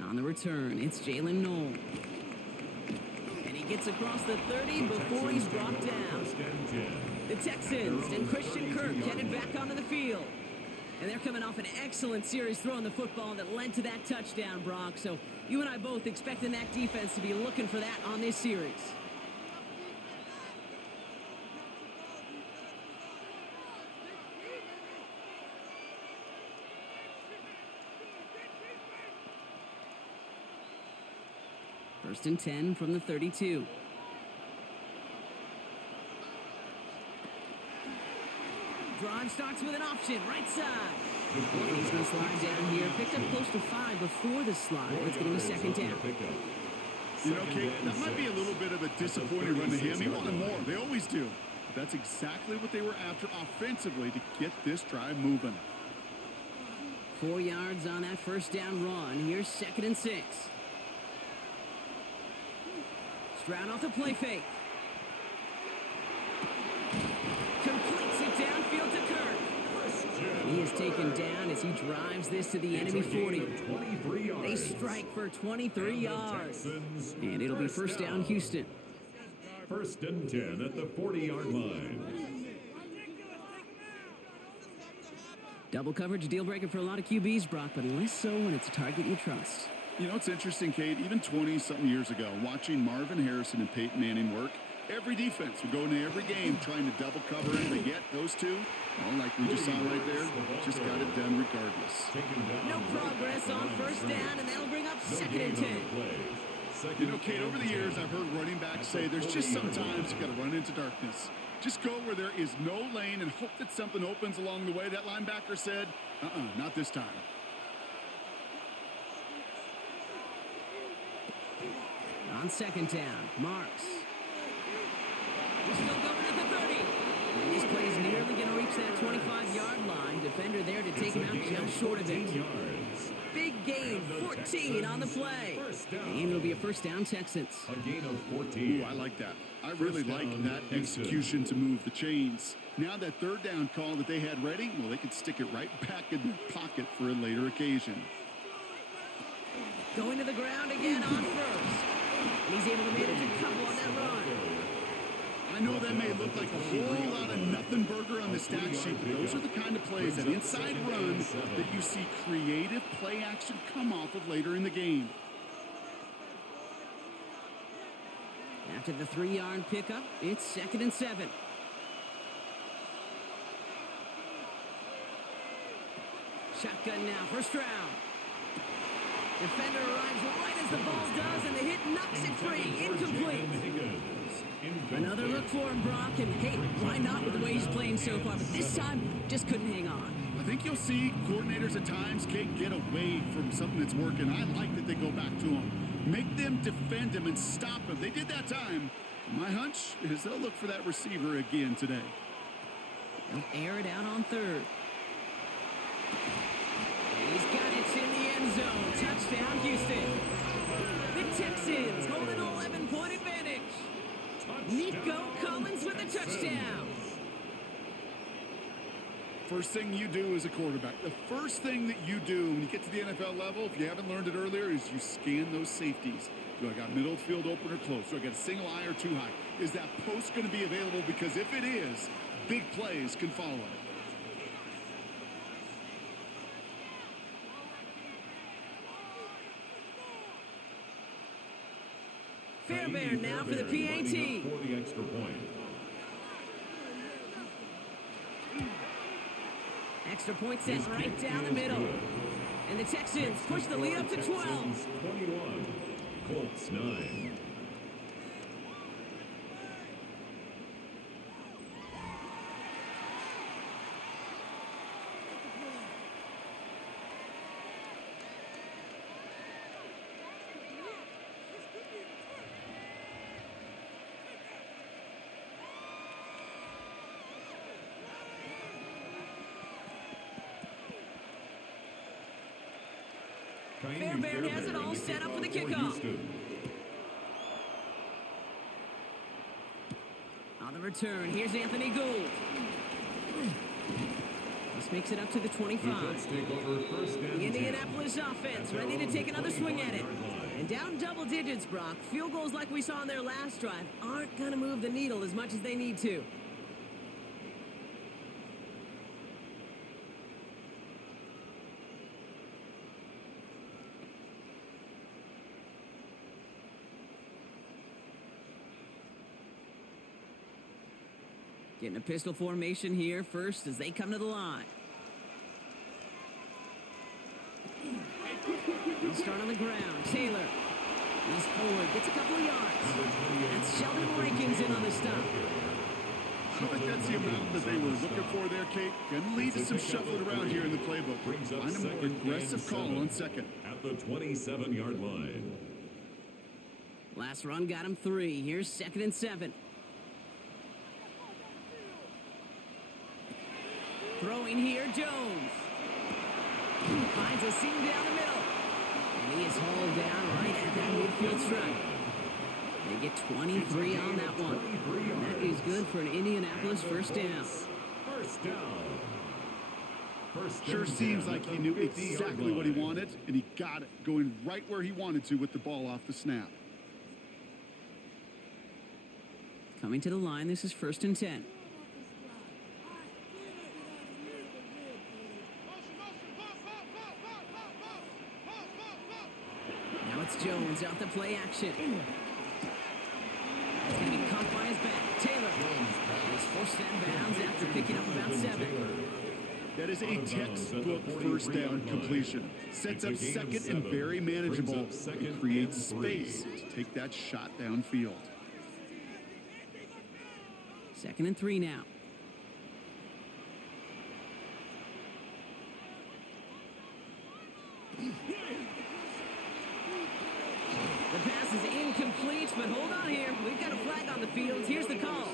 On the return, it's Jalen Knoll. And he gets across the 30 before he's brought down. The The Texans and Christian Kirk headed back onto the field. And they're coming off an excellent series throwing the football that led to that touchdown, Brock. So you and I both expecting that defense to be looking for that on this series. First and 10 from the 32. Drive starts with an option, right side. And he's going to slide down here. Picked up close to 5 before the slide. Let's get him a second down. You know, Kate, that might be a little bit of a disappointing run to him. He wanted more. They always do. But that's exactly what they were after offensively to get this drive moving. 4 yards on that first down run. Here's second and 6. Stroud off the play fake. Completes it downfield to Kirk. And he is taken down as he drives this to the enemy 40. They strike for 23 yards. And it'll be first down Houston. First and 10 at the 40-yard line. Double coverage deal breaker for a lot of QBs, Brock, but less so when it's a target you trust. You know, it's interesting, Kate, even 20-something years ago, watching Marvin Harrison and Peyton Manning work, every defense would go into every game trying to double cover him, but yet those two, well, like we just saw right there, just got it done regardless. No progress on first down, and that'll bring up second and 10. You know, Kate, over the years, I've heard running backs say there's just sometimes you got to run into darkness. Just go where there is no lane and hope that something opens along the way. That linebacker said, not this time. On second down, Marks. He's still going at the 30. And this play is nearly going to reach that 25-yard line. Defender there to take him out just short of it. Big gain, 14 on the play. And it'll be a first down Texans. A gain of 14. Ooh, I like that. I really like that execution to move the chains. Now that third down call that they had ready, well, they could stick it right back in their pocket for a later occasion. Going to the ground again on first. And he's able to manage a couple on that run. I know that may look like a whole lot of nothing burger on the stat sheet, but those are the kind of plays, that inside run, that you see creative play action come off of later in the game. After the 3-yard pickup, it's second and 7. Shotgun now for Stroud. Defender arrives right as the ball does, and the hit knocks it free. Incomplete. Another look for him, Brock, and hey, why not with the way he's playing so far? But this time, just couldn't hang on. I think you'll see coordinators at times can't get away from something that's working. I like that they go back to him. Make them defend him and stop him. They did that time. My hunch is they'll look for that receiver again today. They'll air it out on third. And he's got it in the end zone. Touchdown, Houston. The Texans hold an 11-point advantage. Nico Collins with a touchdown. First thing you do as a quarterback, the first thing that you do when you get to the NFL level, if you haven't learned it earlier, is you scan those safeties. Do I got middle field open or close? Do I got a single eye or too high? Is that post going to be available? Because if it is, big plays can follow. Fairbairn now for the PAT. For the extra point. Extra point set right down the middle. And the Texans push the lead up to 12. 21, Colts 9. Fairbairn has it all set up for the kickoff. On the return, here's Anthony Gould. This makes it up to the 25. The Indianapolis offense ready to take another swing at it. And down double digits, Brock. Field goals like we saw on their last drive aren't going to move the needle as much as they need to. Getting a pistol formation here first as they come to the line. They'll start on the ground. Taylor. He's forward. Gets a couple of yards. That's Sheldon Rankins in on the stop. I don't think that's the amount that they were looking for there, Kate. Going to lead to some shuffling around here in the playbook. Find a more aggressive call on second. At the 27-yard line. Last run got him 3. Here's 2nd and 7. Throwing here, Jones. Finds a seam down the middle. And he is hauled down right at that midfield strike. They get 23 on that one. And that is good for an Indianapolis first down. First down. Sure seems like he knew exactly what he wanted, and he got it, going right where he wanted to with the ball off the snap. Coming to the line, this is 1st and 10. Now it's Jones off the play action. It's going to be caught by his back. Taylor is forced out of bounds after picking up about 7. That is a textbook first down completion. Sets up second and very manageable. And creates space to take that shot downfield. 2nd and 3 now. The pass is incomplete, but hold on here. We've got a flag on the field. Here's the call.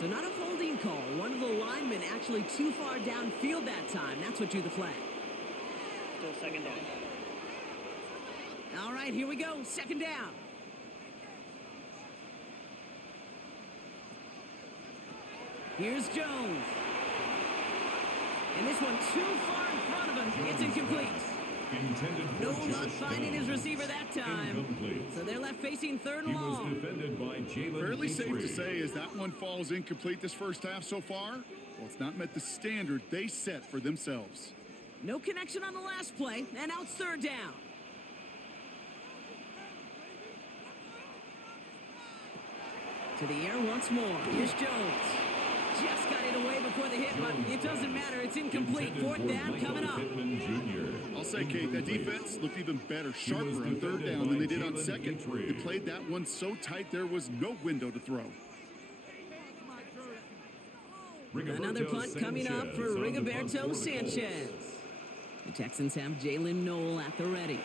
So not a holding call. One of the linemen actually too far downfield that time. That's what drew the flag. Still 2nd down. All right, here we go. 2nd down. Here's Jones. And this one too far in front of him. It's incomplete. No luck finding his receiver that time. So they're left facing 3rd and long. Fairly safe to say as that one falls incomplete this first half so far. Well, it's not met the standard they set for themselves. No connection on the last play, and now it's 3rd down. To the air once more. Here's Jones. Just got it away before the hit, but it doesn't matter. It's incomplete. 4th down coming up. I'll say, Kate, that defense looked even better, sharper on 3rd down than they did on 2nd. They played that one so tight there was no window to throw. Another punt coming up for Rigoberto Sanchez. The Texans have Jalen Noel at the ready.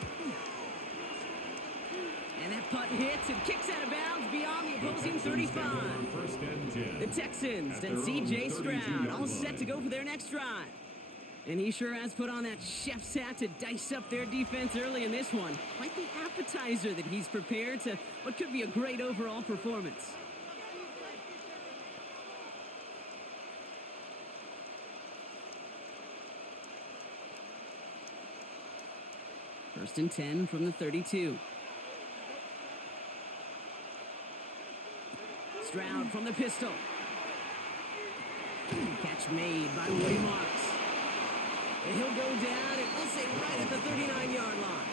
And that punt hits and kicks out of bounds beyond the opposing 35. The Texans and C.J. Stroud all set to go for their next drive. And he sure has put on that chef's hat to dice up their defense early in this one. Quite the appetizer that he's prepared to what could be a great overall performance. First and 10 from the 32. Stroud from the pistol. Catch made by Woody Marks. And he'll go down, and we'll say right at the 39-yard line.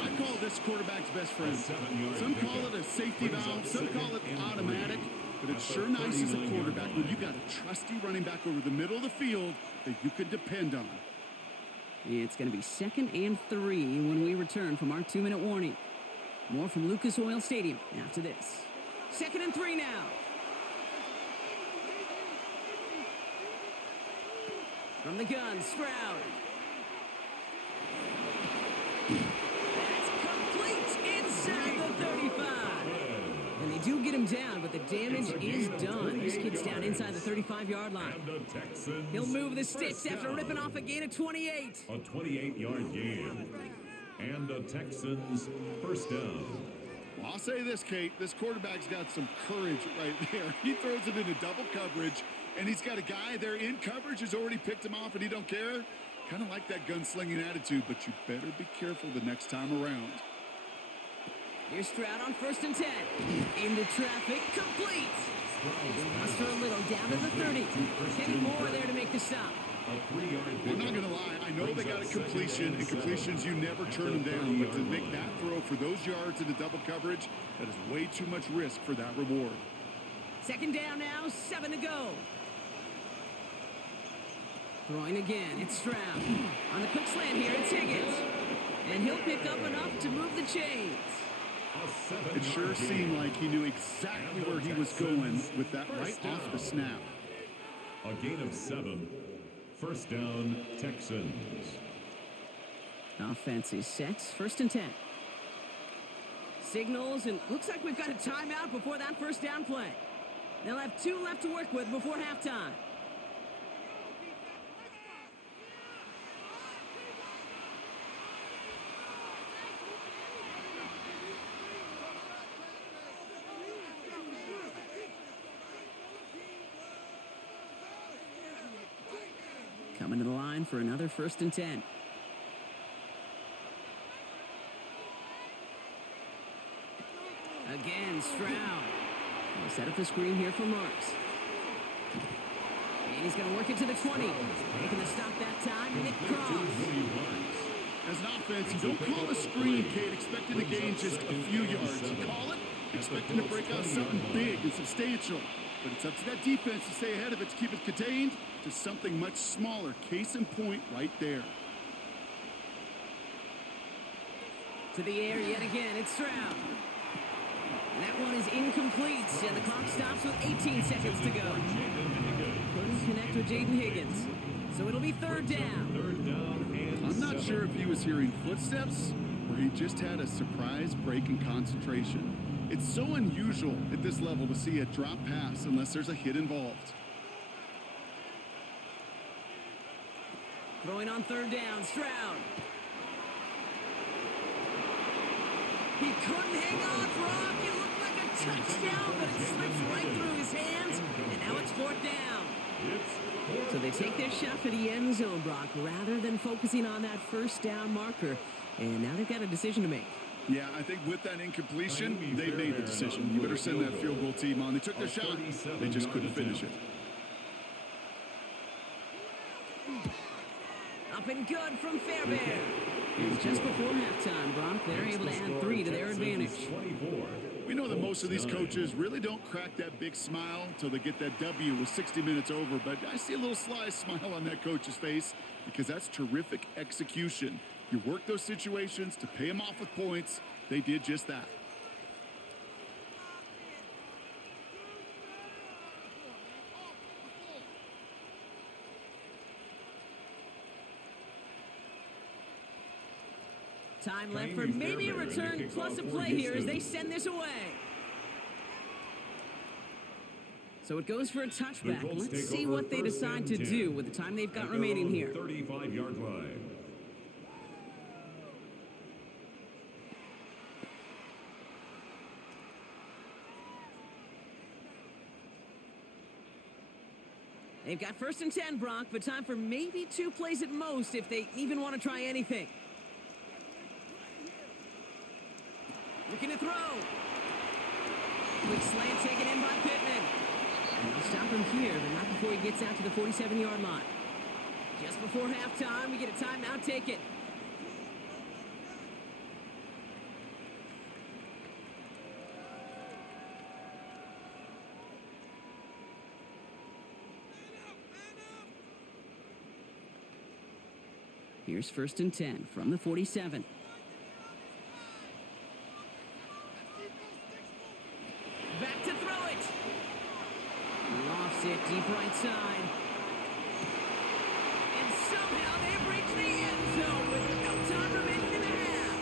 I call this quarterback's best friend. Some call it a safety valve, some call it automatic, but it's sure nice as a quarterback when you got a trusty running back over the middle of the field that you can depend on. It's going to be 2nd and 3 when we return from our 2-minute warning. More from Lucas Oil Stadium after this. 2nd and 3 now. From the gun, Stroud. That's complete inside the 35. And they do get him down, but the damage is done. This kid's down inside the 35-yard line. He'll move the sticks after ripping off a gain of 28. A 28-yard gain. And the Texans first down. Well, I'll say this, Kate. This quarterback's got some courage right there. He throws it into double coverage, and he's got a guy there in coverage who's already picked him off, and he don't care. Kind of like that gunslinging attitude, but you better be careful the next time around. Here's Stroud on 1st and 10. Into traffic, complete. They muster a little down to the 30. Kenny Moore there to make the stop. A 3-yard I'm pickup. not going to lie. I know they got a completion, and completions, you never turn them down. But to make that throw for those yards into double coverage, that is way too much risk for that reward. Second down now, 7 to go. Throwing again, it's Stroud. On the quick slant here, it's Higgins. And he'll pick up enough to move the chains. It sure seemed like he knew exactly where he was going with that right off the snap. A gain of 7. First down, Texans. Offense is set, 1st and 10. Signals, and looks like we've got a timeout before that first down play. They'll have 2 left to work with before halftime. Coming to the line for another 1st and 10. Again, Stroud. He'll set up the screen here for Marks. And he's going to work it to the 20. Making the stop that time, Nick Cross. As an offense, you don't call a screen, Kate, expecting to gain just a few yards. You call it expecting to break out something big and substantial. But it's up to that defense to stay ahead of it, to keep it contained to something much smaller. Case in point right there. To the air yet again, it's Stroud. And that one is incomplete, and the clock stops with 18 seconds to go. Couldn't connect with Jaden Higgins, so it'll be 3rd down. I'm not sure if he was hearing footsteps or he just had a surprise break in concentration. It's so unusual at this level to see a drop pass unless there's a hit involved. Throwing on 3rd down, Stroud. He couldn't hang on, Brock. It looked like a touchdown, but it slips right through his hands, and now it's 4th down. So they take their shot for the end zone, Brock, rather than focusing on that first down marker. And now they've got a decision to make. Yeah, I think with that incompletion, they made the decision. You better send that field goal team on. They took their shot. They just couldn't finish it. Up and good from Fairbairn. And just before halftime, Brock, they're able to add 3 to their advantage. We know that most of these coaches really don't crack that big smile until they get that W with 60 minutes over, but I see a little sly smile on that coach's face because that's terrific execution. You work those situations to pay them off with points. They did just that. Time left for maybe a return plus a play here as they send this away. So it goes for a touchback. Let's see what they decide to do with the time they've got remaining here. 35-yard line. They've got 1st and 10, Brock, but time for maybe 2 plays at most if they even want to try anything. Looking to throw. Quick slant taken in by Pittman. And they'll stop him here, but not before he gets out to the 47-yard line. Just before halftime, we get a timeout taken. Here's 1st and 10 from the 47. Back to throw it. Lofts it deep right side. And somehow they've reached the end zone with no time remaining in the half.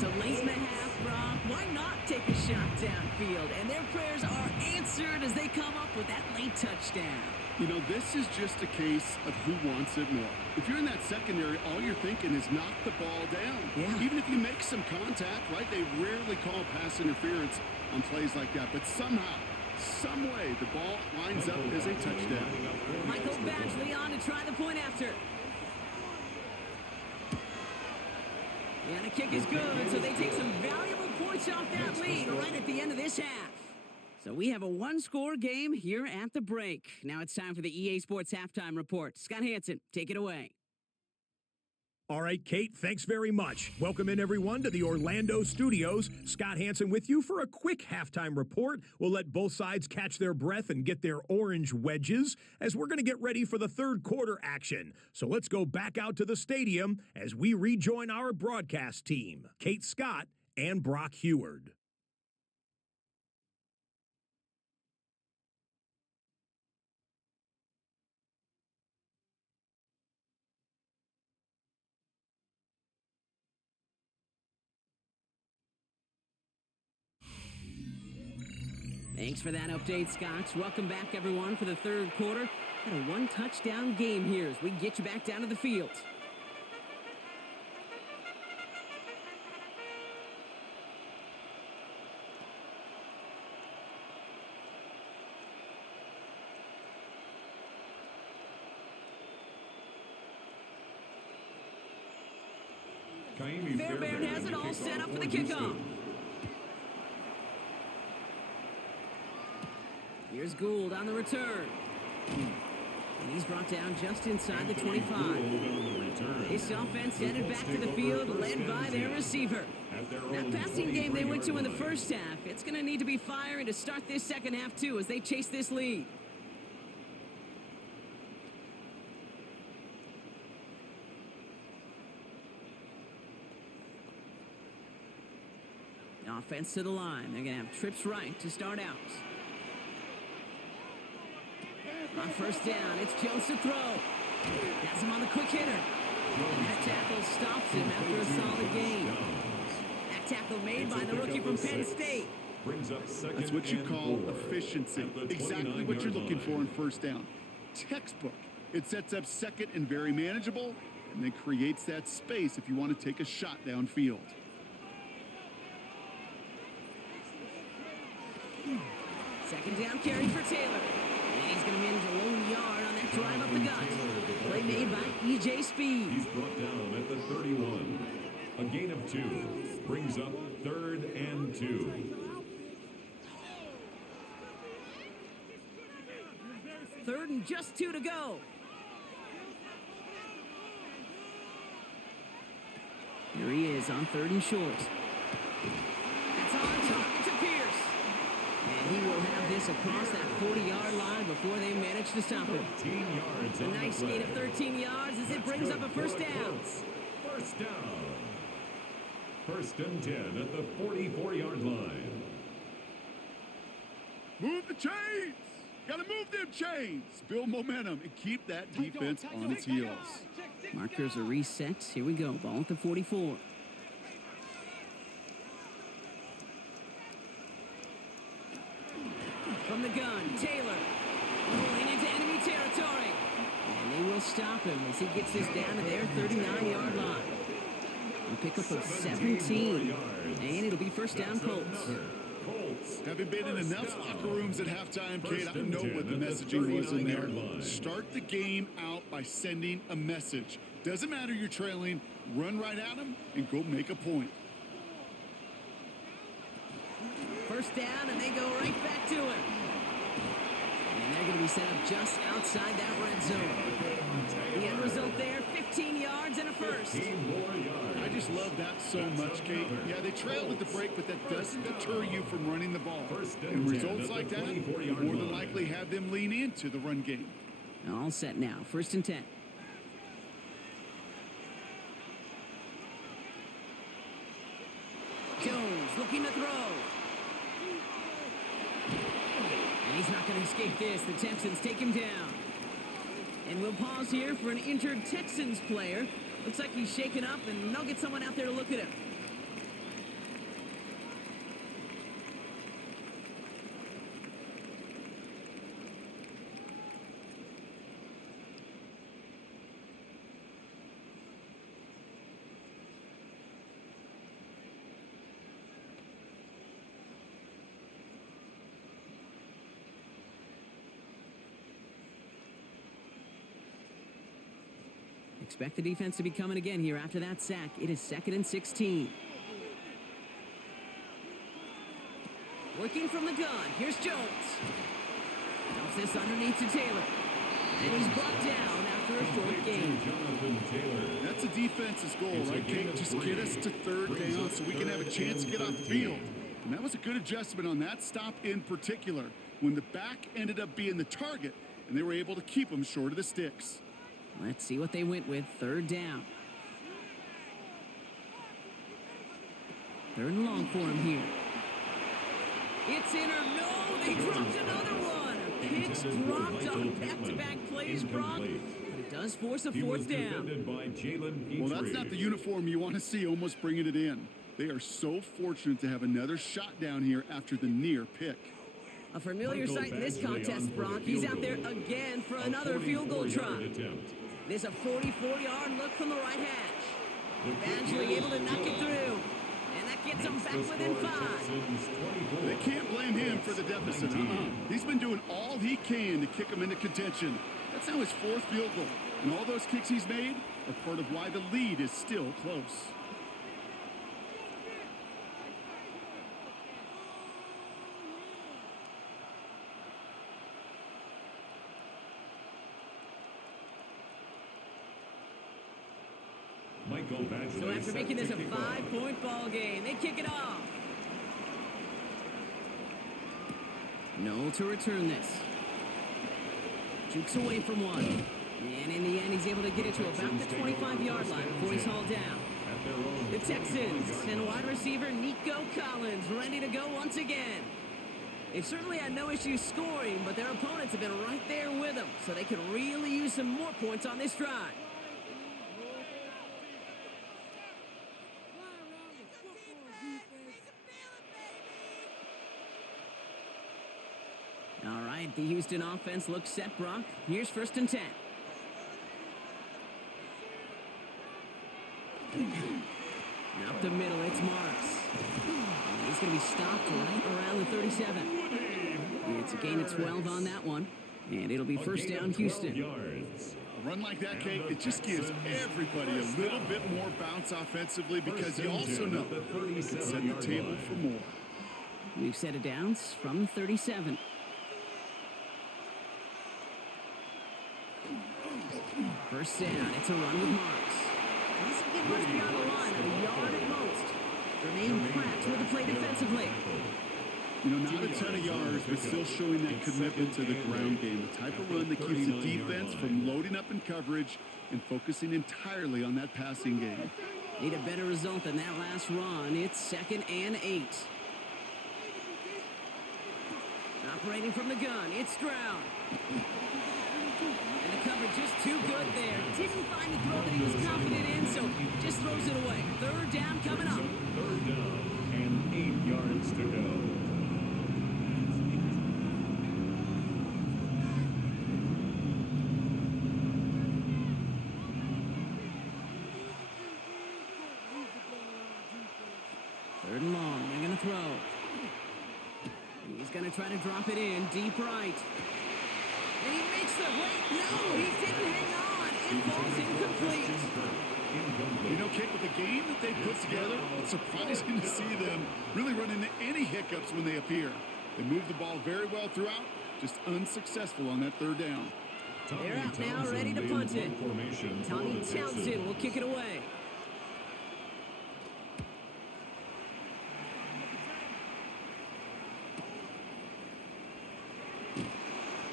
So late in the half, Brock, why not take a shot downfield? And their prayers are answered as they come up with that late touchdown. You know, this is just a case of who wants it more. If you're in that secondary, all you're thinking is knock the ball down. Yeah. Even if you make some contact, right? They rarely call pass interference on plays like that. But somehow, some way, the ball lines up as a touchdown. Michael Badgley on to try the point after. And the kick is good, so they take some valuable points off that lead right at the end of this half. So we have a one-score game here at the break. Now it's time for the EA Sports Halftime Report. Scott Hansen, take it away. All right, Kate, thanks very much. Welcome in, everyone, to the Orlando studios. Scott Hansen with you for a quick halftime report. We'll let both sides catch their breath and get their orange wedges as we're going to get ready for the third quarter action. So let's go back out to the stadium as we rejoin our broadcast team, Kate Scott and Brock Heward. Thanks for that update, Scott. Welcome back, everyone, for the third quarter. Got a one-touchdown game here as we get you back down to the field. Fairbairn has it all set up for the kickoff. Here's Gould on the return. And he's brought down just inside the 25. This offense headed back to the field, led by their receiver. That passing game they went to in the first half, it's going to need to be firing to start this second half, too, as they chase this lead. Offense to the line. They're going to have trips right to start out. On first down, it's Jones to throw. Has him on the quick hitter. And that tackle stops him after a solid gain. That tackle made by the rookie from Penn State. That's what you call efficiency. Exactly what you're looking for in first down. Textbook. It sets up second and very manageable, and then creates that space if you want to take a shot downfield. Second down carry for Taylor. And he's going to manage a lone yard on that drive up the gut. Play made by E.J. Speed. He's brought down at the 31. A gain of 2 brings up 3rd and 2. Third and just 2 to go. Here he is on 3rd and short. That's on target to Pierce. And he will have this across that 40-yard line before they manage to stop him. A nice gain of 13 yards as it brings up a first down. First down. 1st and 10 at the 44-yard line. Move the chains! Gotta move them chains! Build momentum and keep that defense on its heels. Markers are reset. Here we go. Ball at the 44. From the gun, Taylor rolling into enemy territory. And they will stop him as he gets this down to their 39-yard line. A pickup of 17. And it'll be first down, Colts. Having been in enough locker rooms at halftime, Kate, I know what the messaging was in there. Start the game out by sending a message. Doesn't matter you're trailing, run right at them and go make a point. First down, and they go right back to him. And they're going to be set up just outside that red zone. The end result there, 15 yards and a first. I just love that so much, Kate. Yeah, they trailed at the break, but that doesn't deter you from running the ball. And results like that will more than likely have them lean into the run game. All set now, 1st and 10. Jones looking to throw. And he's not going to escape this. The Texans take him down. And we'll pause here for an injured Texans player. Looks like he's shaken up, and they'll get someone out there to look at him. Expect the defense to be coming again here after that sack. It is 2nd and 16. Working from the gun. Here's Jones. Dumps this underneath to Taylor. And he's brought down after a short gain. That's a defense's goal, right, Kate? Just get us to third down so we can have a chance to get off the field. And that was a good adjustment on that stop in particular, when the back ended up being the target, and they were able to keep him short of the sticks. Let's see what they went with. Third down. Third and long for him here. It's in or no, they dropped another one. A pitch dropped on back-to-back plays, Brock. But it does force a fourth down. Well, that's not the uniform you want to see almost bringing it in. They are so fortunate to have another shot down here after the near pick. A familiar sight in this contest, Brock. He's out there again for another field goal try. There's a 44-yard look from the right hash. Badgley able to knock it through. And that gets them back within 5. They can't blame him for the deficit. He's been doing all he can to kick them into contention. That's now his 4th field goal. And all those kicks he's made are part of why the lead is still close. So after making this a 5-point ball game, they kick it off. No to return this. Jukes away from one. And in the end, he's able to get it to about the 25-yard line before he's hauled down. The Texans and wide receiver Nico Collins ready to go once again. They've certainly had no issues scoring, but their opponents have been right there with them, so they could really use some more points on this drive. All right, the Houston offense looks set, Brock. Here's 1st and 10. Up the middle, it's Marks. And he's going to be stopped right around the 37. It's a gain of 12 on that one. And it'll be 1st down, Houston. A run like that, Kate, it just gives everybody a little bit more bounce offensively because you also know it can set the table for more. We've set it downs from 37. First down, it's a run with Marks. Doesn't get much beyond the line, a yard at most. Remain cracked with the play defensively. You know, not a ton of yards, but still showing that commitment to the ground game. The type of run that keeps the defense from loading up in coverage and focusing entirely on that passing game. Need a better result than that last run. It's 2nd and 8. Operating from the gun, it's Stroud. And the coverage just too good there. Didn't find the throw that he was confident in, so just throws it away. 3rd down coming up. 3rd down and 8 yards to go. Third and long, they're going to throw. He's going to try to drop it in, deep right. And he makes the wait. No, he didn't hang on. It falls incomplete. You know, Kate, with the game that they put together, it's surprising to see them really run into any hiccups when they appear. They move the ball very well throughout, just unsuccessful on that 3rd down. They're out now, ready to punt it. Tommy Townsend will kick it away.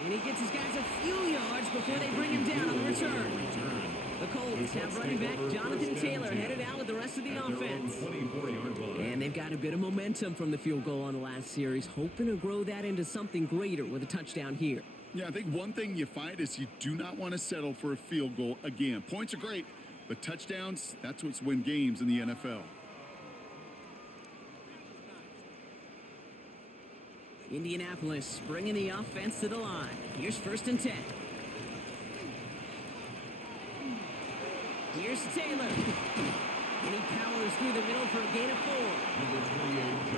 And he gets his guys a few yards before they bring him down on the return. The Colts have running back Jonathan Taylor headed out with the rest of the offense. And they've got a bit of momentum from the field goal on the last series, hoping to grow that into something greater with a touchdown here. Yeah, I think one thing you find is you do not want to settle for a field goal again. Points are great, but touchdowns, that's what's win games in the NFL. Indianapolis bringing the offense to the line. Here's 1st and 10. Here's Taylor. And he powers through the middle for a gain of 4.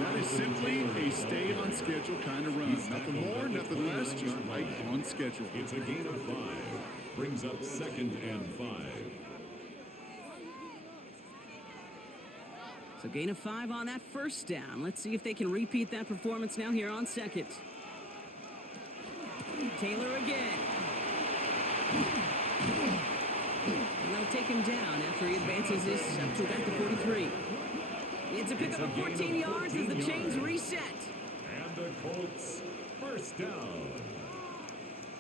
That is simply a stay on schedule kind of run. Nothing more, nothing less, just right on schedule. It's a gain of 5. Brings up 2nd and 5. So gain of 5 on that first down. Let's see if they can repeat that performance now here on second. Taylor again. And they'll take him down after he advances this up to about the 43. It's a pickup of 14 yards as the chains reset. And the Colts, first down.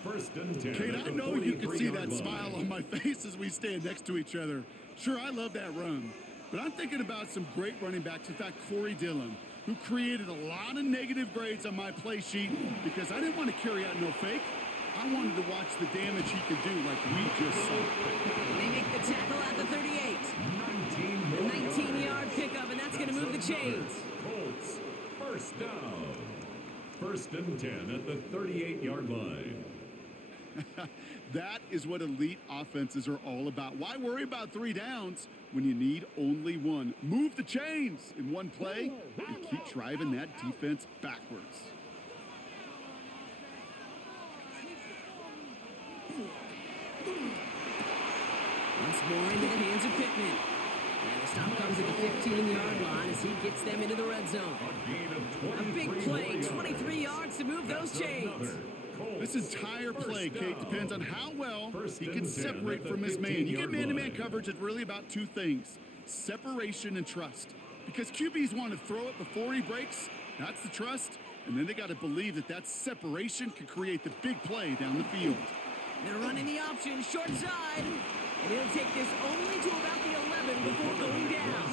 First and 10. Kate, I know you can see that smile on my face as we stand next to each other. Sure, I love that run. But I'm thinking about some great running backs. In fact, Corey Dillon, who created a lot of negative grades on my play sheet because I didn't want to carry out no fake. I wanted to watch the damage he could do like we just saw. They make the tackle at the 38. The 19-yard pickup, and that's going to move the chains. Colts, first down. First and 10 at the 38-yard line. That is what elite offenses are all about. Why worry about 3 downs when you need only 1? Move the chains in one play and keep driving that defense backwards. Once more into the hands of Pittman. And the stop comes at the 15-yard line as he gets them into the red zone. A big play, 23 yards to move those chains. This entire play, Kate, depends on how well he can separate from his man. You get man-to-man coverage, it's really about 2 things: separation and trust. Because QBs want to throw it before he breaks, that's the trust, and then they got to believe that that separation can create the big play down the field. They're running the option, short side, and he'll take this only to about the 11 before going down.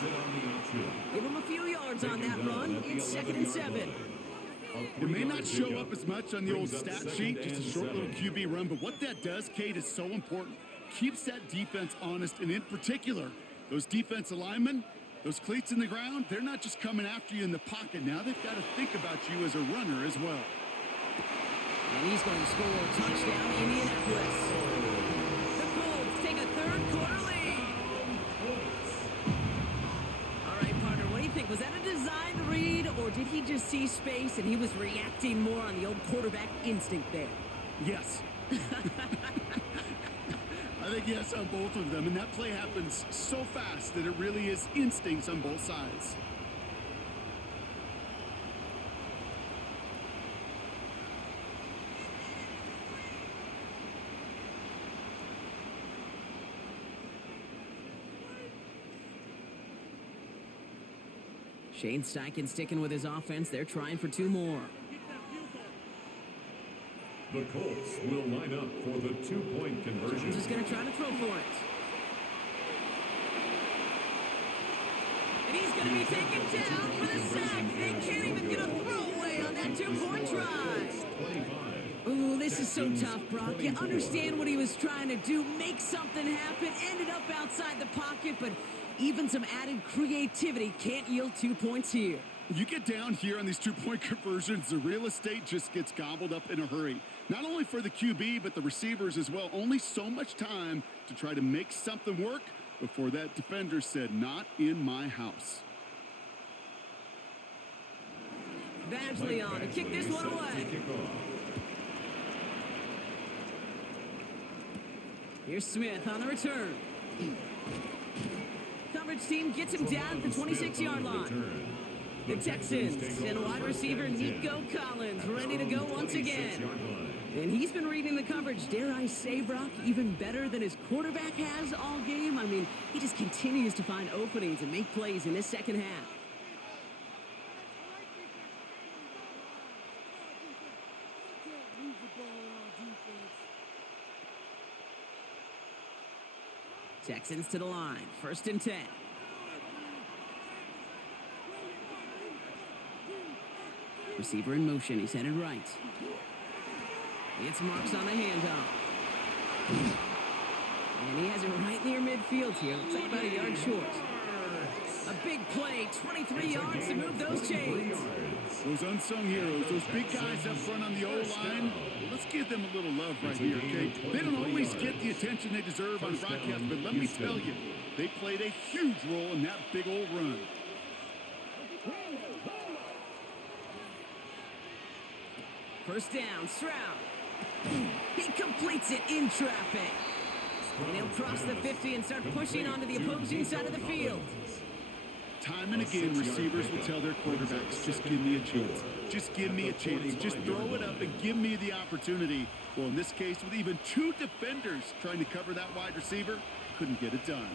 Give him a few yards on that run. It's 2nd and 7. It may not show up as much on the old stat sheet, just a short little QB run, but what that does, Kate, is so important. Keeps that defense honest, and in particular, those defensive linemen, those cleats in the ground, they're not just coming after you in the pocket. Now they've got to think about you as a runner as well. And he's going to score a touchdown in Indianapolis. The Colts take a third-quarter lead. All right, partner, what do you think? Was that a designed read, or did he just see space and he was reacting more on the old quarterback instinct there? Yes. I think yes on both of them, and that play happens so fast that it really is instincts on both sides. Shane Steichen sticking with his offense. They're trying for 2 more. The Colts will line up for the 2-point conversion. Jones is going to try to throw for it. And he's going to be taken down for the sack. They can't even get a throwaway on that 2-point try. Ooh, this is so tough, Brock. You understand what he was trying to do, make something happen, ended up outside the pocket, but even some added creativity can't yield 2 points here. You get down here on these 2-point conversions, the real estate just gets gobbled up in a hurry. Not only for the QB, but the receivers as well. Only so much time to try to make something work before that defender said, "Not in my house." Badgley on to kick this one away. Here's Smith on the return. Coverage team gets him down at the 26-yard line. The Texans and wide receiver Nico Collins ready to go once again. And he's been reading the coverage, dare I say, Brock, even better than his quarterback has all game. I mean, he just continues to find openings and make plays in this second half. Texans to the line, 1st and 10. Receiver in motion, he's headed right. It's Marks on the handoff. And he has it right near midfield here. Looks like about a yard short. A big play, 23 yards to move those chains. Those unsung heroes, those big guys up front on the O-line, let's give them a little love right here, okay? They don't always get the attention they deserve on broadcast, but let me tell you, they played a huge role in that big old run. First down, Stroud. He completes it in traffic. And he'll cross the 50 and start pushing onto the opposing side of the field. Time and again, receivers will tell their quarterbacks, just give me a chance. Just give me a chance. Just throw it up and give me the opportunity. Well, in this case, with even two defenders trying to cover that wide receiver, couldn't get it done.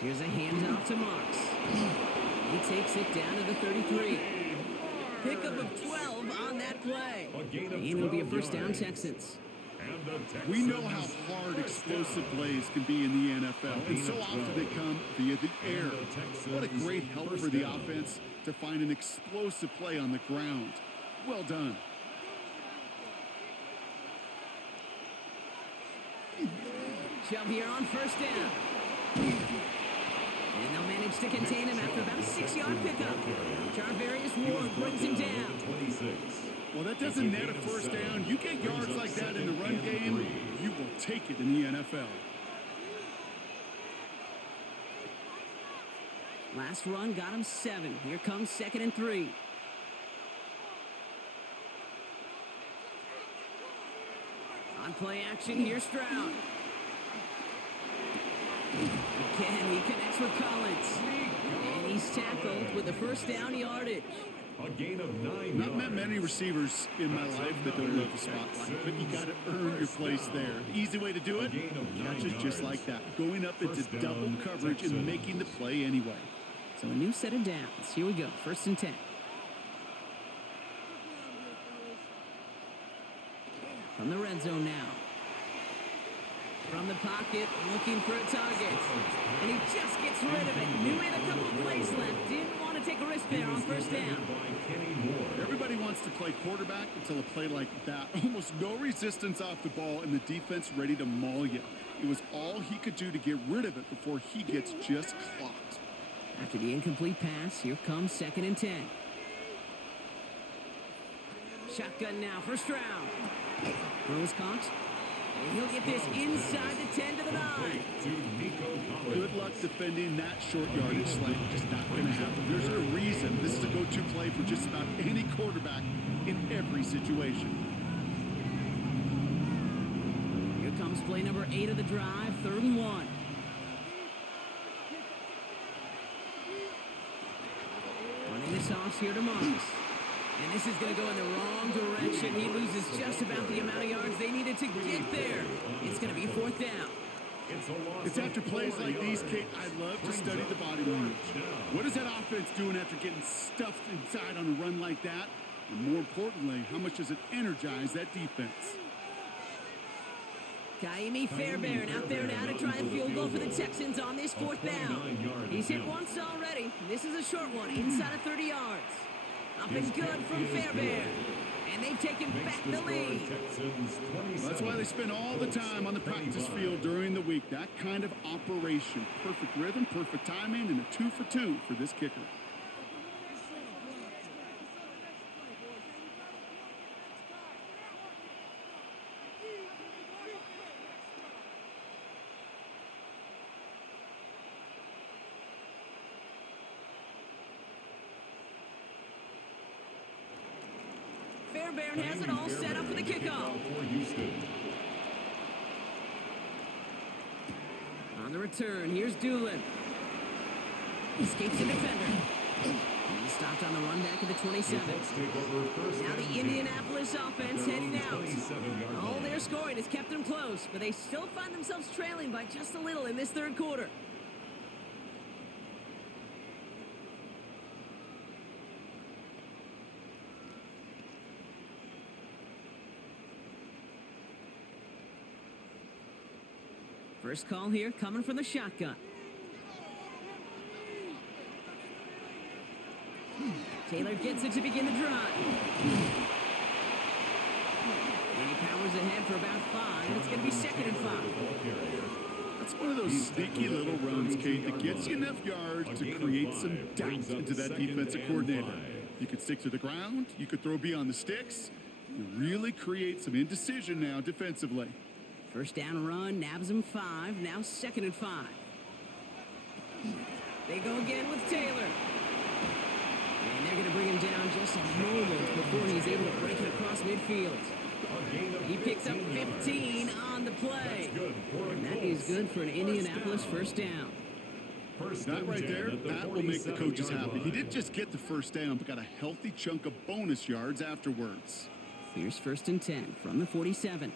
Here's a handoff to Marks. He takes it down to the 33. Pickup of 12 on that play. And it'll be a first down, Texans. We know how hard explosive plays can be in the NFL, and so often they come via the air. What a great help for the offense to find an explosive play on the ground. Well done. Chubb here on first down. And they'll manage to contain him after about a 6-yard pickup. Jarvarius Ward brings him down. Well, that doesn't net a first down. You get yards like that in the run game, you will take it in the NFL. Last run got him 7. Here comes 2nd and 3. On play action, here's Stroud. Again, he connects with Collins. And he's tackled with the first down yardage. A gain of 9 Not met many receivers in my life that don't love the spotlight, but you got to earn your place there. The easy way to do it, catch it just like that, going up into double coverage and making the play anyway. So a new set of downs. Here we go, 1st and 10. From the red zone now. From the pocket, looking for a target. And he just gets rid of it. Knew he had a couple of plays left. Didn't want to take a risk there on first down. Everybody wants to play quarterback until a play like that. Almost no resistance off the ball and the defense ready to maul you. It was all he could do to get rid of it before he gets just clocked. After the incomplete pass, here comes 2nd and 10. Shotgun now for Stroud. Throws caught. And he'll get this inside the 10 to the 9. Good luck defending that short yardage slant. Just not going to happen. There's a reason this is a go-to play for just about any quarterback in every situation. Here comes play number 8 of the drive, 3rd and 1. Running this off here to Marks. And this is going to go in the wrong direction. He loses just about the amount of yards they needed to get there. It's going to be 4th down. It's after plays like these, Kate, I love to study the body language. What is that offense doing after getting stuffed inside on a run like that? And more importantly, how much does it energize that defense? Kaimi Fairbairn out there now to try a field goal for the Texans on this 4th down. He's hit once already. This is a short one, inside of 30 yards. Up and good from Fairbairn. And they've taken back the lead. That's why they spend all the time on the practice field during the week. That kind of operation. Perfect rhythm, perfect timing, and a 2 for 2 for this kicker. Fairbairn has it all set up for the kickoff. On the return, here's Doolin. Escapes the defender. He stopped on the run back at the 27. Now the Indianapolis offense heading out. All their scoring has kept them close, but they still find themselves trailing by just a little in this 3rd quarter. First call here coming from the shotgun. Taylor gets it to begin the drive. And he powers ahead for about 5. It's going to be 2nd and 5. That's one of those sneaky little runs, Kate, that gets you enough yards to create some doubt into that defensive coordinator. You could stick to the ground. You could throw beyond the sticks. You really create some indecision now defensively. First down run, nabs him 5. Now 2nd and 5. They go again with Taylor. And they're going to bring him down just a moment before he's able to break it across midfield. A gain of He picks up 15 yards. 15 on the play. That's good for a And that Colts. is good for an Indianapolis down. first down. First That and right 10 there, at the that will make the coaches 47-yard happy. He line. didn't just get the first down, but got a healthy chunk of bonus yards afterwards. Here's first and 10 from the 47.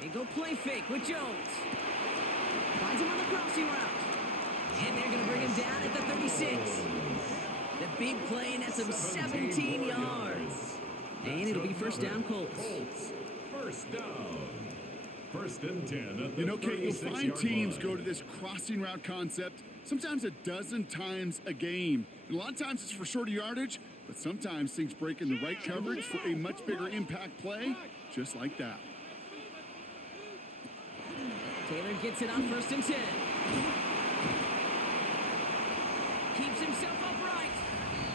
They go play fake with Jones. Finds him on the crossing route. And they're going to bring him down at the 36. The big play, and that's him 17 yards. And it'll be first down, Colts. Colts. First down. First and 10 at the You know, Kate, you'll 36-yard find teams line. go to this crossing route concept sometimes a dozen times a game. And a lot of times it's for shorter yardage, but sometimes things break in the right coverage for a much bigger impact play, just like that. Taylor gets it on first and 10. Keeps himself upright.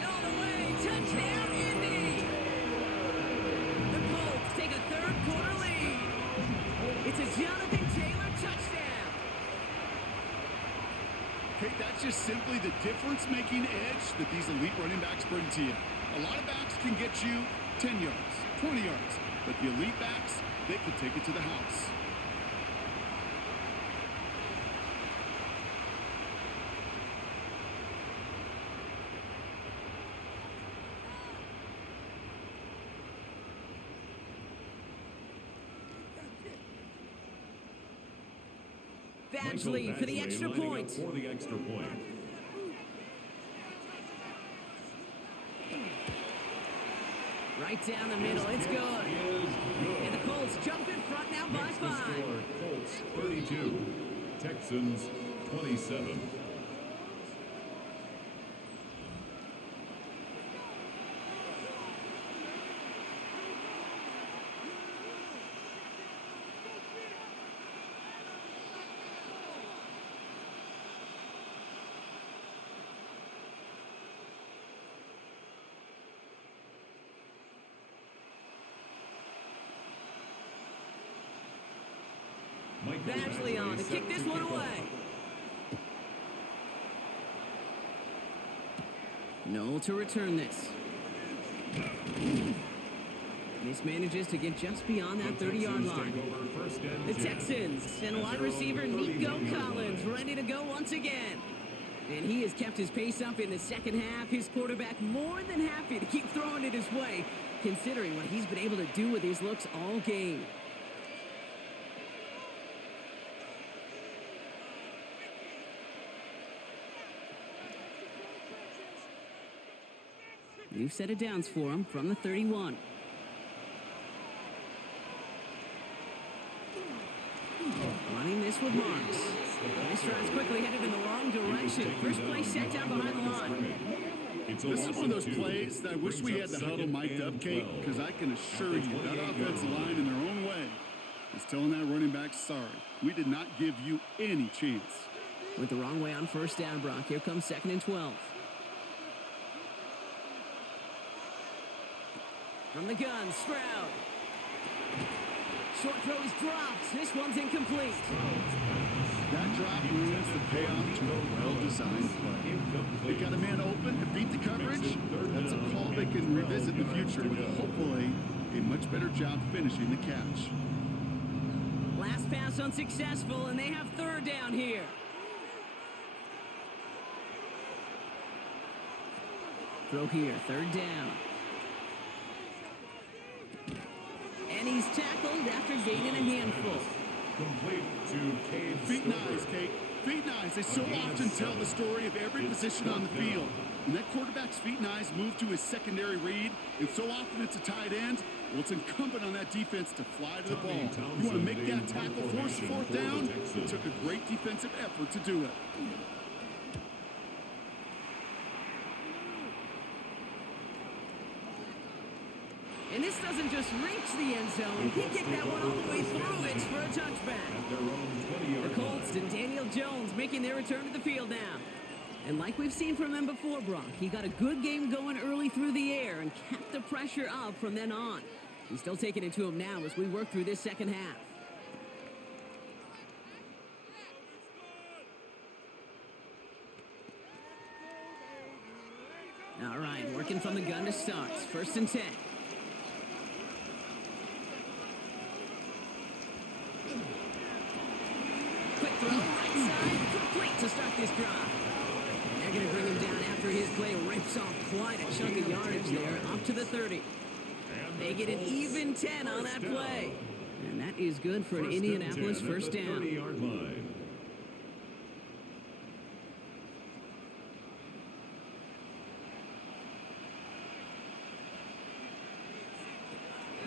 All the way. Touchdown, Indy. The Colts take a third quarter lead. It's a Jonathan Taylor touchdown. Kate, that's just simply the difference-making edge that these elite running backs bring to you. A lot of backs can get you 10 yards, 20 yards, but the elite backs, they can take it to the house. Badgley for the extra lining up point. For the extra point. Right down the middle. It's good. And the Colts jump in front now by Makes the 5. score Colts 32, Texans 27. Badgley on to kick this one away. Noel to return this. Manages to get just beyond that 30-yard line. The Texans and wide receiver Nico Collins ready to go once again. And he has kept his pace up in the second half. His quarterback more than happy to keep throwing it his way, considering what he's been able to do with his looks all game. New set of downs for him from the 31. Running this with Marks. This drive's quickly headed in the wrong direction. First play set down behind the line. This is one of those plays that I wish we had the huddle mic'd up, Kate, because I can assure you that offensive line in their own way is telling that running back, sorry, we did not give you any chance. Went the wrong way on first down, Brock. Here comes second and 12. From the gun, Stroud. Short throw is dropped. This one's incomplete. That drop ruins the payoff to a well-designed play. They got a man open to beat the coverage. That's a call they can revisit in the future with hopefully a much better job finishing the catch. Last pass unsuccessful, and they have third down here. Throw here, third down. And he's tackled after gaining a handful. Complete to Cade Feet Stover. nice, Kate. Feet nice. They so often tell the story of every position on the field. When that quarterback's feet nice move to his secondary read, and so often it's a tight end, well, it's incumbent on that defense to fly to the ball. You want to make that tackle, force a fourth down? It took a great defensive effort to do it. And this doesn't just reach the end zone. He kicked that one all the way through it for a touchback. At their own The 20-yard Colts and Daniel Jones making their return to the field now. And like we've seen from him before, Brock, he got a good game going early through the air and kept the pressure up from then on. He's still taking it to him now as we work through this second half. All right, working from the gun to start. First and 10. throw, right side, complete to start this drive. And they're going to bring him down after his play rips off quite a chunk of yardage there, up to the 30. They get an even 10 on that play. And that is good for an Indianapolis first down. 30-yard line.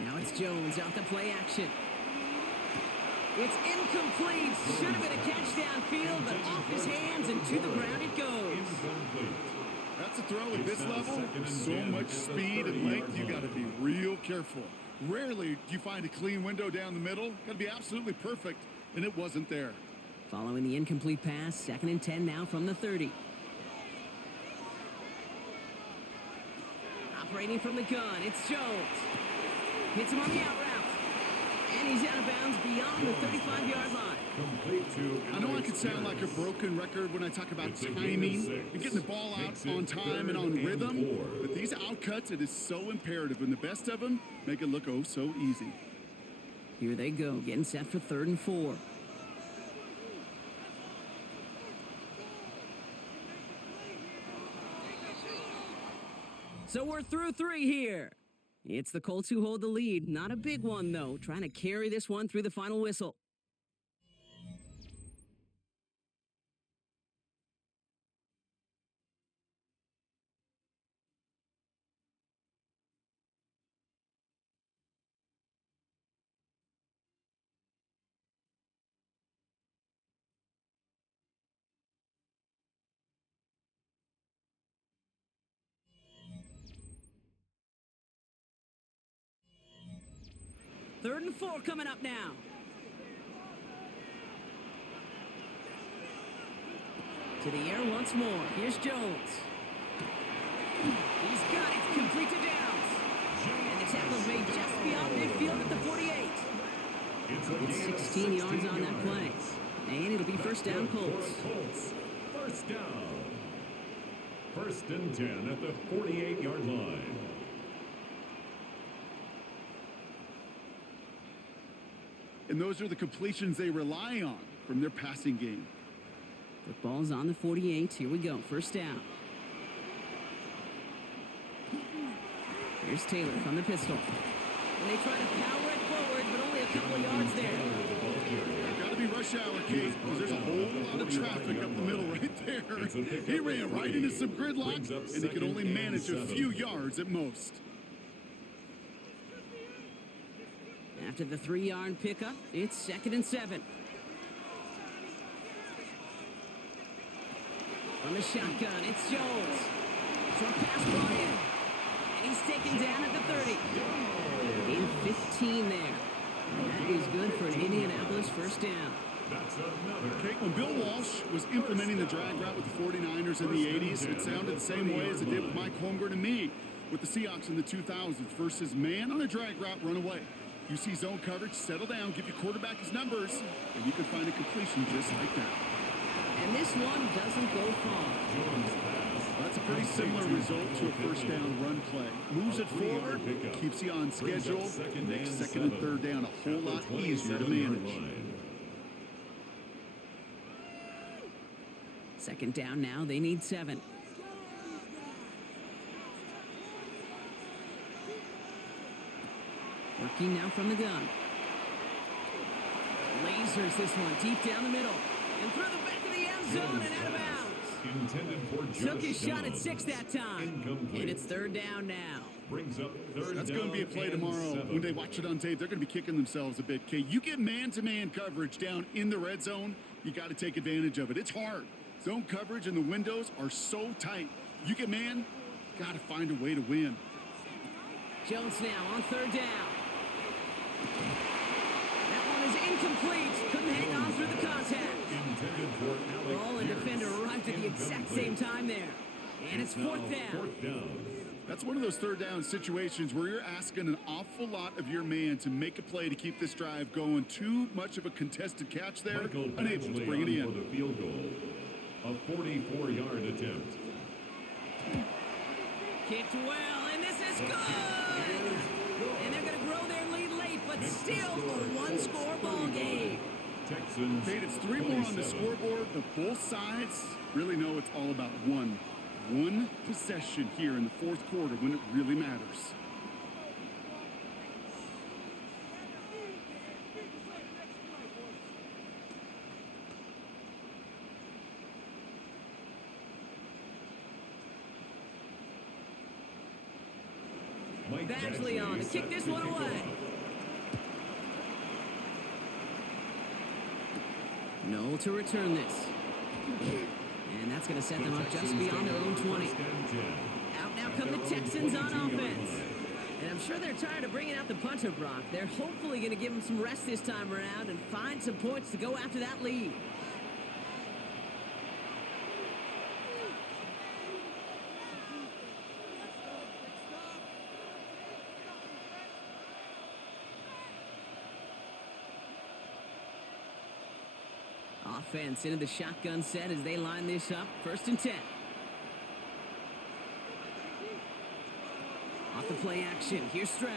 Now it's Jones out the play action. It's incomplete. Should have been a catch downfield, but off his hands and to the ground it goes. That's a throw at this level. So much speed and length, you got to be real careful. Rarely do you find a clean window down the middle. Got to be absolutely perfect, and it wasn't there. Following the incomplete pass, 2nd and 10 now from the 30. Operating from the gun, it's Jones. Hits him on the out route. And he's out of bounds beyond the 35-yard line. I know I could sound like a broken record when I talk about timing and getting the ball out on time and on rhythm, but these outcuts, it is so imperative, and the best of them make it look oh so easy. Here they go, getting set for 3rd and 4. So we're through 3 here. It's the Colts who hold the lead. Not a big one, though. Trying to carry this one through the final whistle. Third and 4 coming up now. To the air once more. Here's Jones. He's got it. Complete to Downs. And the tackle's made just beyond midfield at the 48. It's 16 yards on that play. And it'll be first down, Colts. First down. 1st and 10 at the 48-yard line. And those are the completions they rely on from their passing game. Football's on the 48. Here we go. First down. Here's Taylor from the pistol. And they try to power it forward, but only a couple of yards there. Got to be rush hour, Kate, because there's a whole lot of traffic up the middle right there. He ran right into some gridlock, and he could only manage a few yards at most. After the 3-yard pickup, it's 2nd and 7. From the shotgun, it's Jones. Short pass brought in. And he's taken down at the 30. Gain 15 there. And that is good for an Indianapolis first down. Kate, when Bill Walsh was implementing the drag route with the 49ers in the 80s, it sounded the same way as it did with Mike Holmgren and me with the Seahawks in the 2000s versus man on a drag route, run away. You see zone coverage, settle down, give your quarterback his numbers, and you can find a completion just like that. And this one doesn't go far. That's a pretty similar result to a first down run play. Moves it forward, keeps you on schedule, makes 2nd and 3rd down a whole lot easier to manage. 2nd down now, they need 7. Working now from the gun. Lasers this one deep down the middle. And through the back of the end zone and out of bounds. Took his shot at 6 that time. And it's 3rd down now. That's going to be a play tomorrow. When they watch it on tape, they're going to be kicking themselves a bit. Kate, you get man-to-man coverage down in the red zone, you got to take advantage of it. It's hard. Zone coverage and the windows are so tight. You get man, got to find a way to win. Jones now on 3rd down. That one is incomplete. Couldn't hang on through the contact. Ball and defender arrived at the exact same time there. And it's 4th down. That's one of those 3rd down situations where you're asking an awful lot of your man to make a play to keep this drive going. Too much of a contested catch there, unable to bring it in. For the field goal, a 44-yard attempt. Kicked well, and this is good! And they're going to grow their lead late, but still a one-score ball game. Texans. Kate, it's 3 more on the 27. scoreboard, but both sides really know it's all about one possession here in the fourth quarter when it really matters. Mike Badgley on to set kick this to one kick away. off. Noel to return this. And that's going to set them up just beyond their own 20. First and 10. Out now come the Texans on offense. And I'm sure they're tired of bringing out the punter, Brock. They're hopefully going to give them some rest this time around and find some points to go after that lead. Offense into the shotgun set as they line this up. First and 10. Off the play action. Here's Stroud.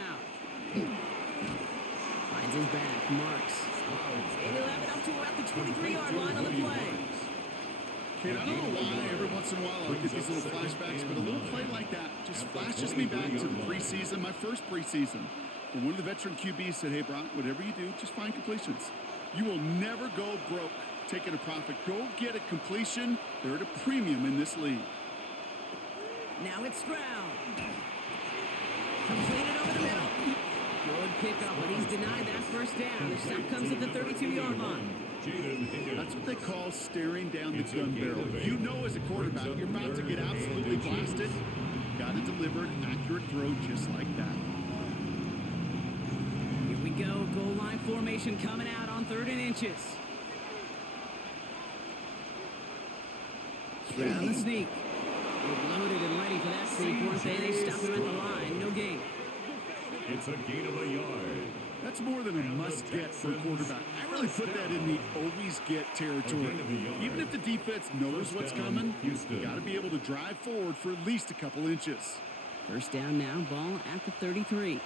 Finds his back. Marks. And he'll have it up to about the 23-yard line on the play. Kate, I don't know why every once in a while I get these little flashbacks, but a little play like that just flashes me back to the preseason, my first preseason, where one of the veteran QBs said, hey, Brock, whatever you do, just find completions. You will never go broke taking a profit. Go get a completion. They're at a premium in this league. Now it's Stroud. Completed over the middle. Good pickup, but he's denied that first down. The stop comes at the 32-yard line. That's what they call staring down the gun barrel. You know as a quarterback, you're about to get absolutely blasted. Got to deliver an accurate throw just like that. Here we go. Goal line formation coming out on 3rd and inches. Stroud on the sneak. They're loaded and ready for that sneak, weren't they? They stop him at the line. No gain. It's a gain of a yard. That's more than a must-get for a quarterback. I really put that in the always-get territory. Even if the defense knows what's coming, you got to be able to drive forward for at least a couple inches. First down now, ball at the 33.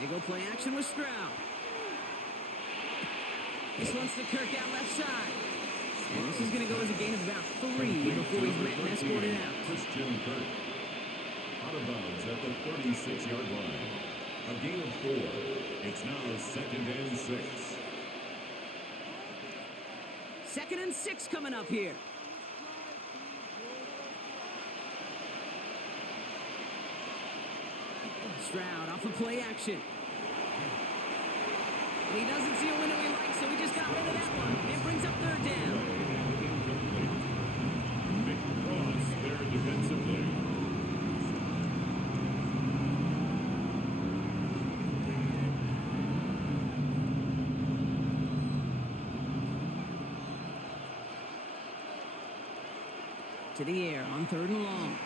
They go play action with Stroud. This one's to Kirk out left side. And this is going to go as a gain of about 3 before he's met and escorted out. Christian Kirk. Out of bounds at the 36-yard line. A gain of 4. It's now 2nd and 6. 2nd and 6 coming up here. Stroud off of play action. And he doesn't see a window he likes, so he just got rid of that one. It brings up 3rd down. Incomplete. Nick Cross there defensively. To the air on 3rd and long.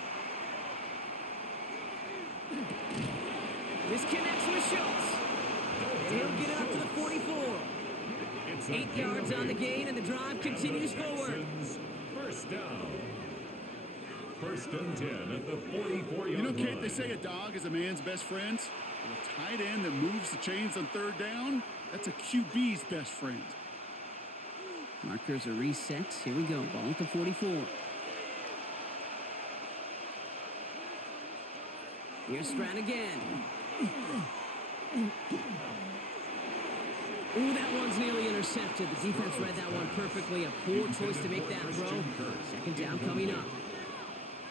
This connects with Schultz. And he'll get it up to the 44. 8 yards on the gain, and the drive continues forward. First down. 1st and 10 at the 44-yard You know, line. Kate, they say a dog is a man's best friend. A tight end that moves the chains on 3rd down, that's a QB's best friend. Markers are reset. Here we go. Ball at the 44. Here's Stroud again. Ooh, that one's nearly intercepted. The defense read that one perfectly. A poor choice to make that throw. 2nd down coming up.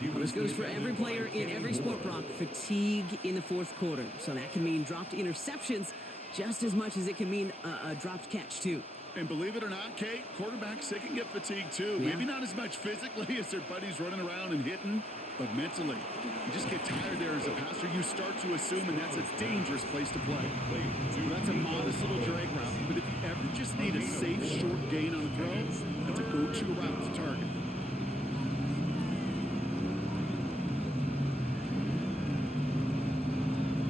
Well, this goes for every player in every sport, Brock. Fatigue in the 4th quarter. So that can mean dropped interceptions just as much as it can mean a dropped catch, too. And believe it or not, Kate, quarterbacks, they can get fatigued, too. Yeah. Maybe not as much physically as their buddies running around and hitting, but mentally. You just get tired there as a passer. You start to assume, and that's a dangerous place to play. That's a modest little drag route, but if you ever just need a safe, short gain on the throw, that's a go-to route to target.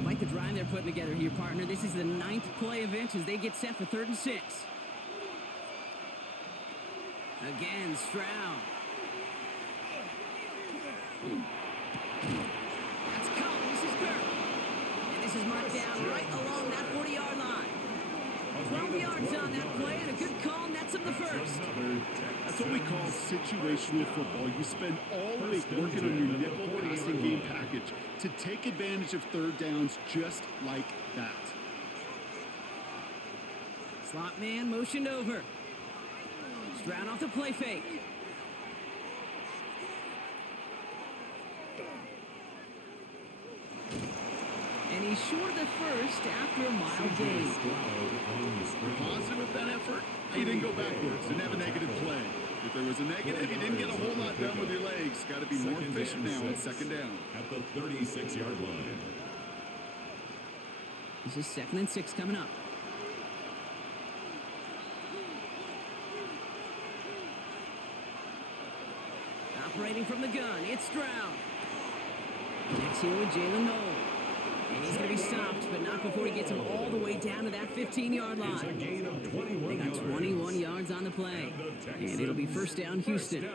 Like the drive they're putting together here, partner. This is the 9th play of it as they get set for 3rd and 6. Again, Stroud. That's caught. This is Kirk. And this is marked down right along that 40-yard line. 12 yards on that play, and a good call nets him the first. That's what we call situational football. You spend all week working on your nickel passing game package to take advantage of third downs just like that. Slot man motioned over. Stroud off the play fake. And he's short of the first after a mild gain. Positive with that effort, he didn't go backwards, didn't have a negative play. If there was a negative, he didn't get a whole lot done with your legs. Got to be more efficient now on second down. At the 36-yard line. This is 2nd and 6 coming up. Operating from the gun, it's Stroud. Next here with Jalen Noel. And he's going to be stopped, but not before he gets him all the way down to that 15-yard line. It's a gain of 21 They got 21 yards on the play. And it'll be first down, Houston.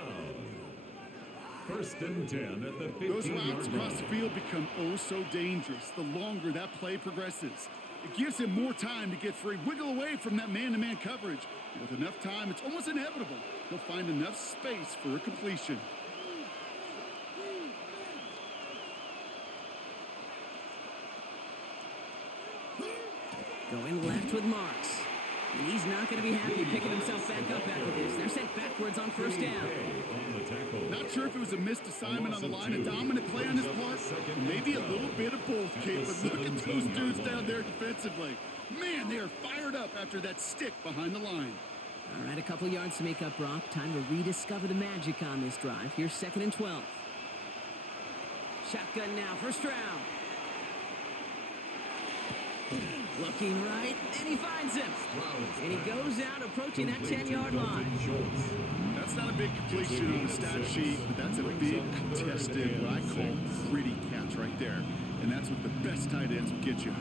First and 10 at the 15-yard line. Those routes across the field become oh so dangerous the longer that play progresses. It gives him more time to get free, wiggle away from that man-to-man coverage. And with enough time, it's almost inevitable he'll find enough space for a completion. Going left with Marks. And he's not going to be happy picking himself back up after this. They're sent backwards on first down. Not sure if it was a missed assignment on the line, a dominant play on his part, maybe a little bit of both, Kate, but look at those dudes down there defensively. Man, they are fired up after that stick behind the line. All right, a couple yards to make up, Brock. Time to rediscover the magic on this drive. Here's 2nd and 12. Shotgun now for Stroud. Looking right, and he finds him. And he goes out approaching that 10-yard line. That's not a big completion on the stat sheet, but that's a big contested, what I call gritty catch right there. And that's what the best tight ends will get you.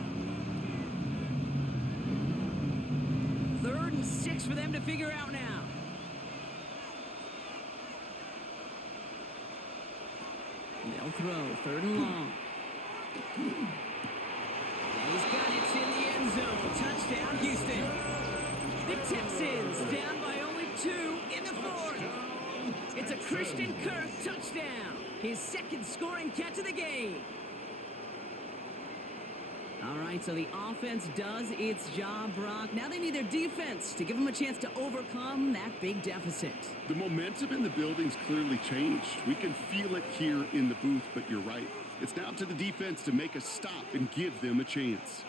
3rd and 6 for them to figure out now. They'll throw 3rd and long. He's got it in the end zone. Touchdown, Houston. The Texans down by only 2 in the 4th. It's a Christian Kirk touchdown. His 2nd scoring catch of the game. All right, so the offense does its job, Brock. Now they need their defense to give them a chance to overcome that big deficit. The momentum in the building's clearly changed. We can feel it here in the booth, but you're right. It's now to the defense to make a stop and give them a chance.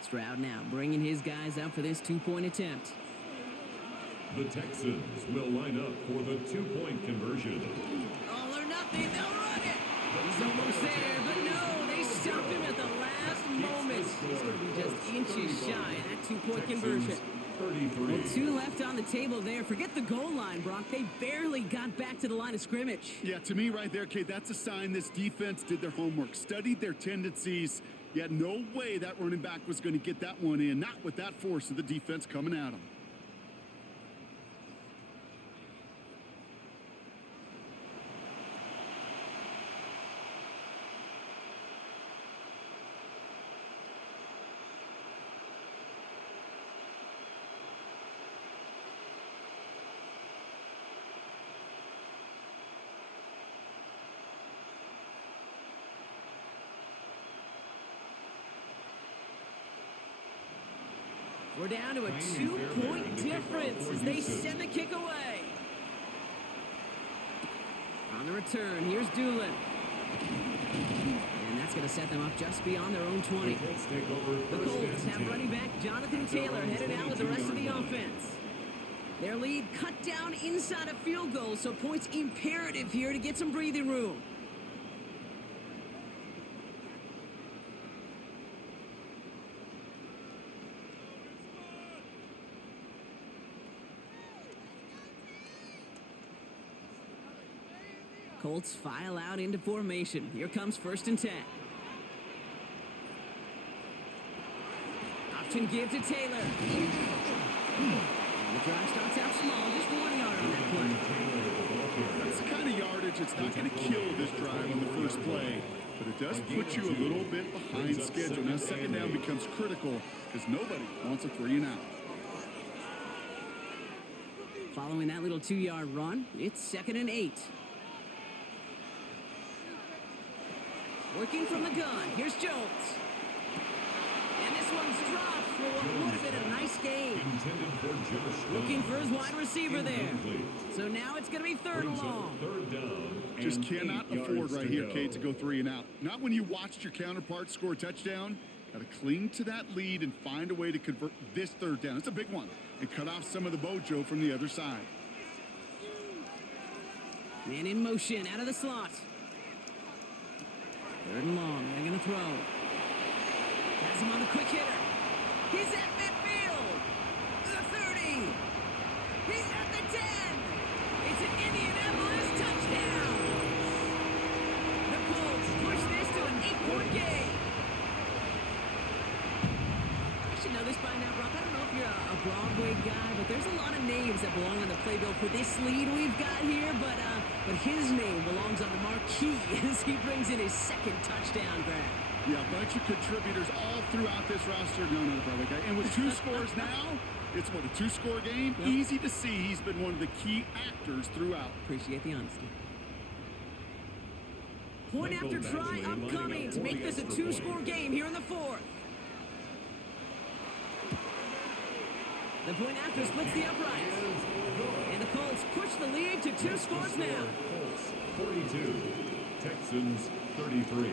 Stroud now bringing his guys out for this 2-point attempt. The Texans will line up for the 2-point conversion. All or nothing, they'll run it. He's almost there, but no, they stop him at the last moment. He's going to be just inches shy of that 2-point conversion. 33. Well, 2 left on the table there. Forget the goal line, Brock. They barely got back to the line of scrimmage. Yeah, to me right there, Kate, that's a sign this defense did their homework, studied their tendencies. Yet no way that running back was going to get that one in, not with that force of the defense coming at him. We're down to a 2-point difference as they send the kick away. On the return, here's Doolin. And that's going to set them up just beyond their own 20. The Colts have running back Jonathan Taylor headed out with the rest of the offense. Their lead cut down inside a field goal, so points imperative here to get some breathing room. Colts file out into formation. Here comes 1st and 10. Option give to Taylor. And the drive starts out small, just 1 yard on that play. That's the kind of yardage it's not going to kill this drive on the first play, but it does put you a little bit behind schedule. Now second down becomes critical because nobody wants a 3 and out. Following that little 2-yard run, it's 2nd and 8. Working from the gun, here's Jones. And this one's dropped for what would have been a nice game. Looking for his wide receiver there. So now it's going to be 3rd and long. Just cannot afford right here, Kate, to go 3 and out. Not when you watched your counterpart score a touchdown. Got to cling to that lead and find a way to convert this 3rd down. It's a big one. And cut off some of the mojo from the other side. Man in motion, out of the slot. 3rd and long, they're going to throw. Has him on the quick hitter. He's at midfield. The 30. He's at the 10. It's an Indianapolis touchdown. The Colts push this to an 8-point game. I should know this by now, Brock. I don't know if you're a Broadway guy, but there's a lot of names that belong on the playbill for this lead we've got here, but his name belongs on the marquee as he brings in his 2nd touchdown grab. Yeah, a bunch of contributors all throughout this roster. No, not a Broadway guy. And with 2 scores now, it's what, a 2-score game? Yep. Easy to see he's been one of the key actors throughout. Appreciate the honesty. Point after try upcoming to make this a 2-score game here in the 4th. The point after splits the uprights. And the Colts push the lead to 2 scores now. Colts 42, Texans 33.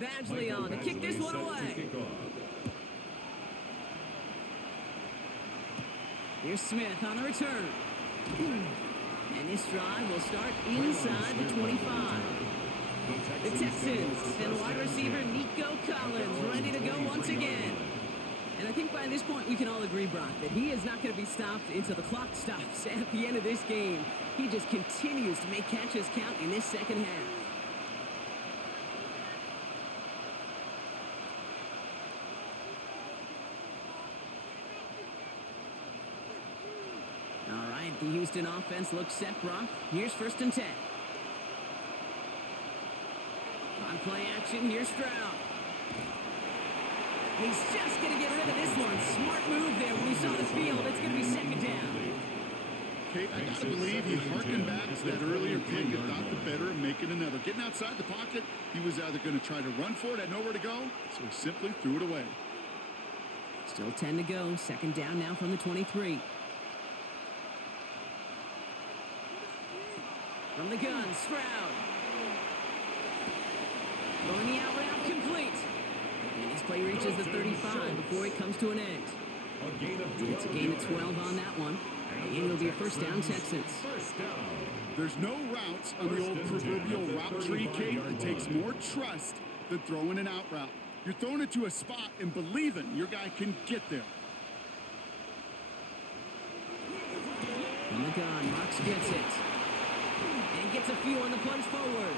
Badgley on to kick this one away. Here's Smith on the return. And this drive will start inside the 25. The Texans and wide receiver Nico Collins ready to go once again. And I think by this point we can all agree, Brock, that he is not going to be stopped until the clock stops at the end of this game. He just continues to make catches count in this second half. The Houston offense looks set, Brock. Here's 1st and 10. On play action, here's Stroud. He's just going to get rid of this one. Smart move there when he saw the field. It's going to be 2nd down. Kate, I got to believe he harkened back to that earlier pick and thought the better of making another. Getting outside the pocket, he was either going to try to run for it, had nowhere to go, so he simply threw it away. Still 10 to go. 2nd down now from the 23. From the gun, Stroud. Throwing the out route complete. And his play reaches the 35 before it comes to an end. It's a gain of 12 on that one. And it'll be a 1st down, Texans. There's no routes on the old proverbial route tree, Kate, that takes more trust than throwing an out route. You're throwing it to a spot and believing your guy can get there. From the gun, Marks gets it. And gets a few on the plunge forward.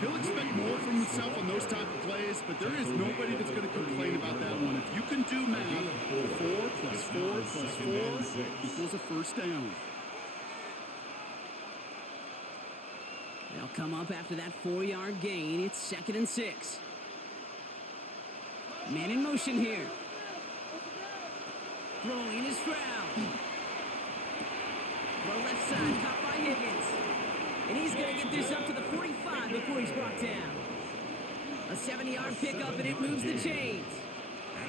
He'll expect more from himself on those type of plays, but there is nobody that's going to complain about that one. If you can do math, 4 plus 4 plus 4 equals a 1st down. They'll come up after that 4-yard gain. It's 2nd and 6. Man in motion here. Throwing is Stroud. Throw left side, caught by Higgins. And he's going to get this up to the 45 before he's brought down. A 70-yard pickup, and it moves the chains.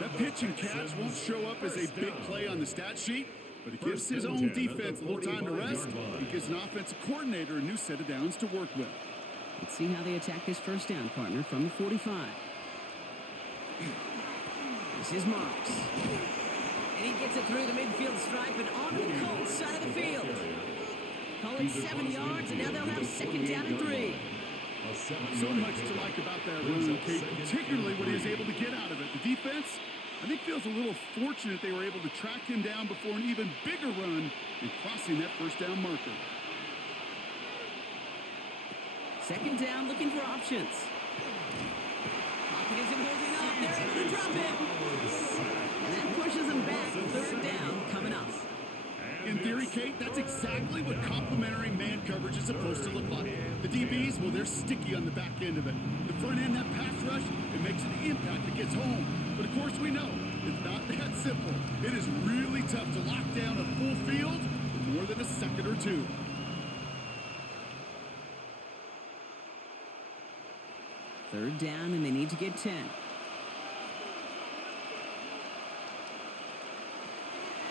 That pitch and catch won't show up as a big play on the stat sheet, but it gives his own defense a little time to rest. It gives an offensive coordinator a new set of downs to work with. Let's see how they attack this 1st down, partner, from the 45. This is Marks. And he gets it through the midfield stripe and onto the Colts side of the field. Call it 70 yards, and now they'll have 2nd down and 3. So much to like about that run, Kate, particularly what he was able to get out of it. The defense I think feels a little fortunate they were able to track him down before an even bigger run and crossing that first down marker. Second down, looking for options. Pocket isn't holding up. They're able to drop it. And that pushes them back. Third down coming up. In theory, Kate, that's exactly what complementary man coverage is supposed to look like. The DBs, well, they're sticky on the back end of it. The front end, that pass rush, it makes an impact that gets home. But of course we know, it's not that simple. It is really tough to lock down a full field for more than a second or two. Third down, and they need to get 10.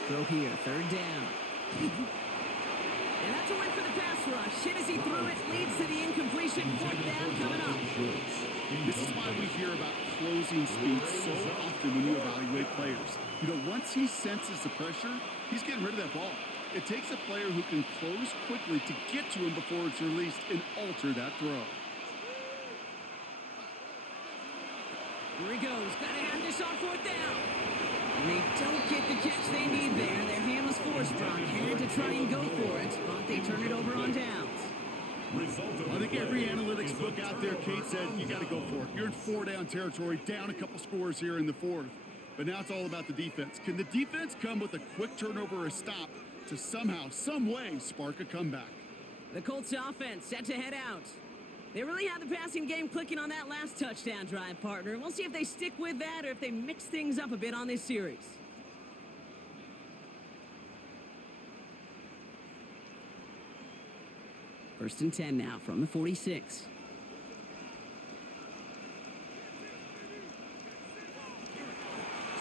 Throw here, third down. And that's a win for the pass rush. Hit as he threw it, leads to the incompletion. Fourth down coming up. This is why we hear about closing speed so often when you evaluate players. You know, once he senses the pressure, he's getting rid of that ball. It takes a player who can close quickly to get to him before it's released and alter that throw. Here he goes. Got to have this on fourth down. And they don't get the catch they need there. Their hand was forced. Brock had to try and go for it, but they turn it over on downs. I think every analytics book out there, Kate, said you got to go for it. You're in four-down territory, down a couple scores here in the fourth. But now it's all about the defense. Can the defense come with a quick turnover or a stop to somehow, some way, spark a comeback? The Colts offense set to head out. They really had the passing game clicking on that last touchdown drive, partner. We'll see if they stick with that or if they mix things up a bit on this series. First and 10 now from the 46.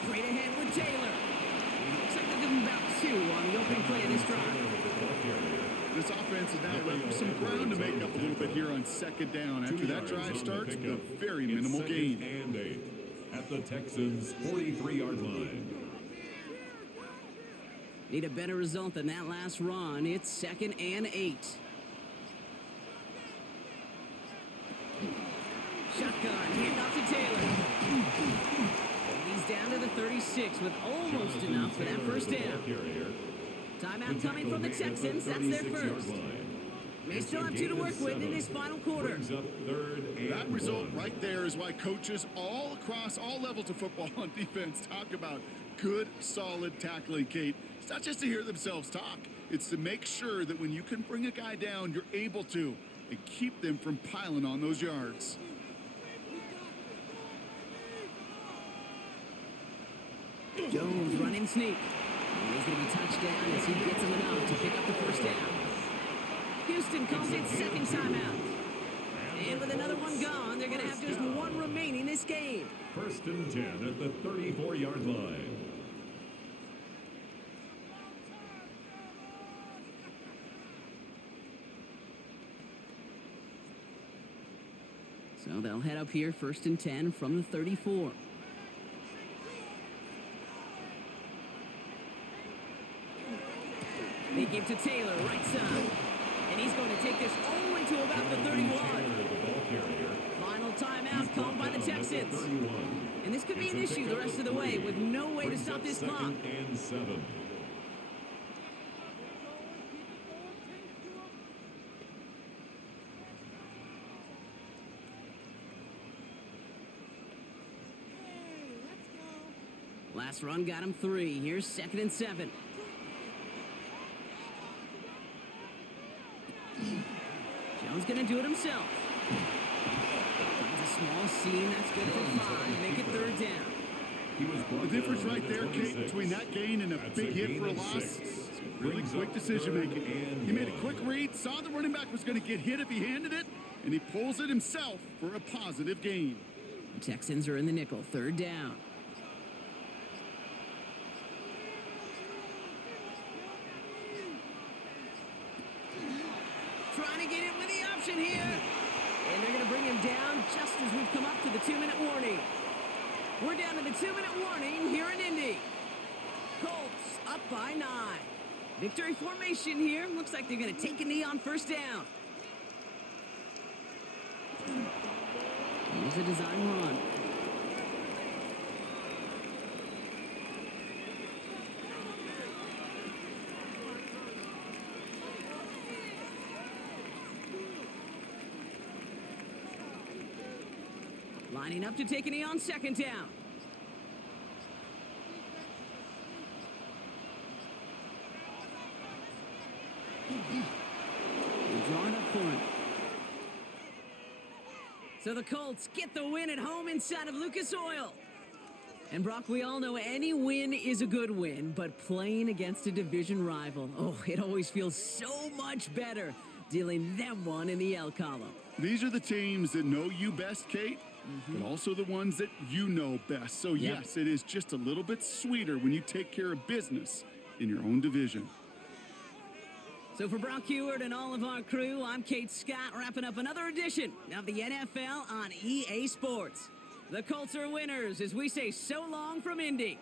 Straight ahead with Taylor. Looks like they'll give him about 2 on the opening play of this drive. This offense is now left with some ground to make up a little bit here on second down. After that drive starts with a very minimal gain. And 8 at the Texans' 43-yard line. Need a better result than that last run. It's second and 8. Shotgun, handoff to Taylor. And he's down to the 36 with almost enough for that first down. Timeout coming from the Texans. That's their first. May still have 2 to work with in this final quarter. That result right there is why coaches all across all levels of football on defense talk about good, solid tackling, Kate. It's not just to hear themselves talk. It's to make sure that when you can bring a guy down, you're able to and keep them from piling on those yards. Jones running sneak. And he's going to be touched down as he gets him enough to pick up the first down. Houston calls it second timeout. And with another one gone, they're going to have just 1 remaining this game. First and 10 at the 34-yard line. So they'll head up here, first and 10 from the 34. They give to Taylor, right side. And he's going to take this all the way to about the 31. Final timeout called by the Texans. And this could be an issue the rest of the way with no way to stop this clock. And 7. Last run got him 3. Here's second and 7. Jones going to do it himself. Finds a small seam. That's good for 5. Make it third down. The difference right there, Kate, between that gain and a big hit for a loss, really quick decision making. He made a quick read, saw the running back was going to get hit if he handed it, and he pulls it himself for a positive gain. The Texans are in the nickel. Third down. Trying to get in with the option here. And they're going to bring him down just as we've come up to the 2-minute warning. We're down to the 2-minute warning here in Indy. Colts up by 9. Victory formation here. Looks like they're going to take a knee on first down. Here's a design run. Lining up to take a knee on second down. They're drawing up for him. So the Colts get the win at home inside of Lucas Oil. And Brock, we all know any win is a good win, but playing against a division rival, oh, it always feels so much better dealing them one in the L column. These are the teams that know you best, Kate, but also the ones that you know best. So, yes, it is just a little bit sweeter when you take care of business in your own division. So for Brock Heward and all of our crew, I'm Kate Scott, wrapping up another edition of the NFL on EA Sports. The Colts are winners as we say so long from Indy.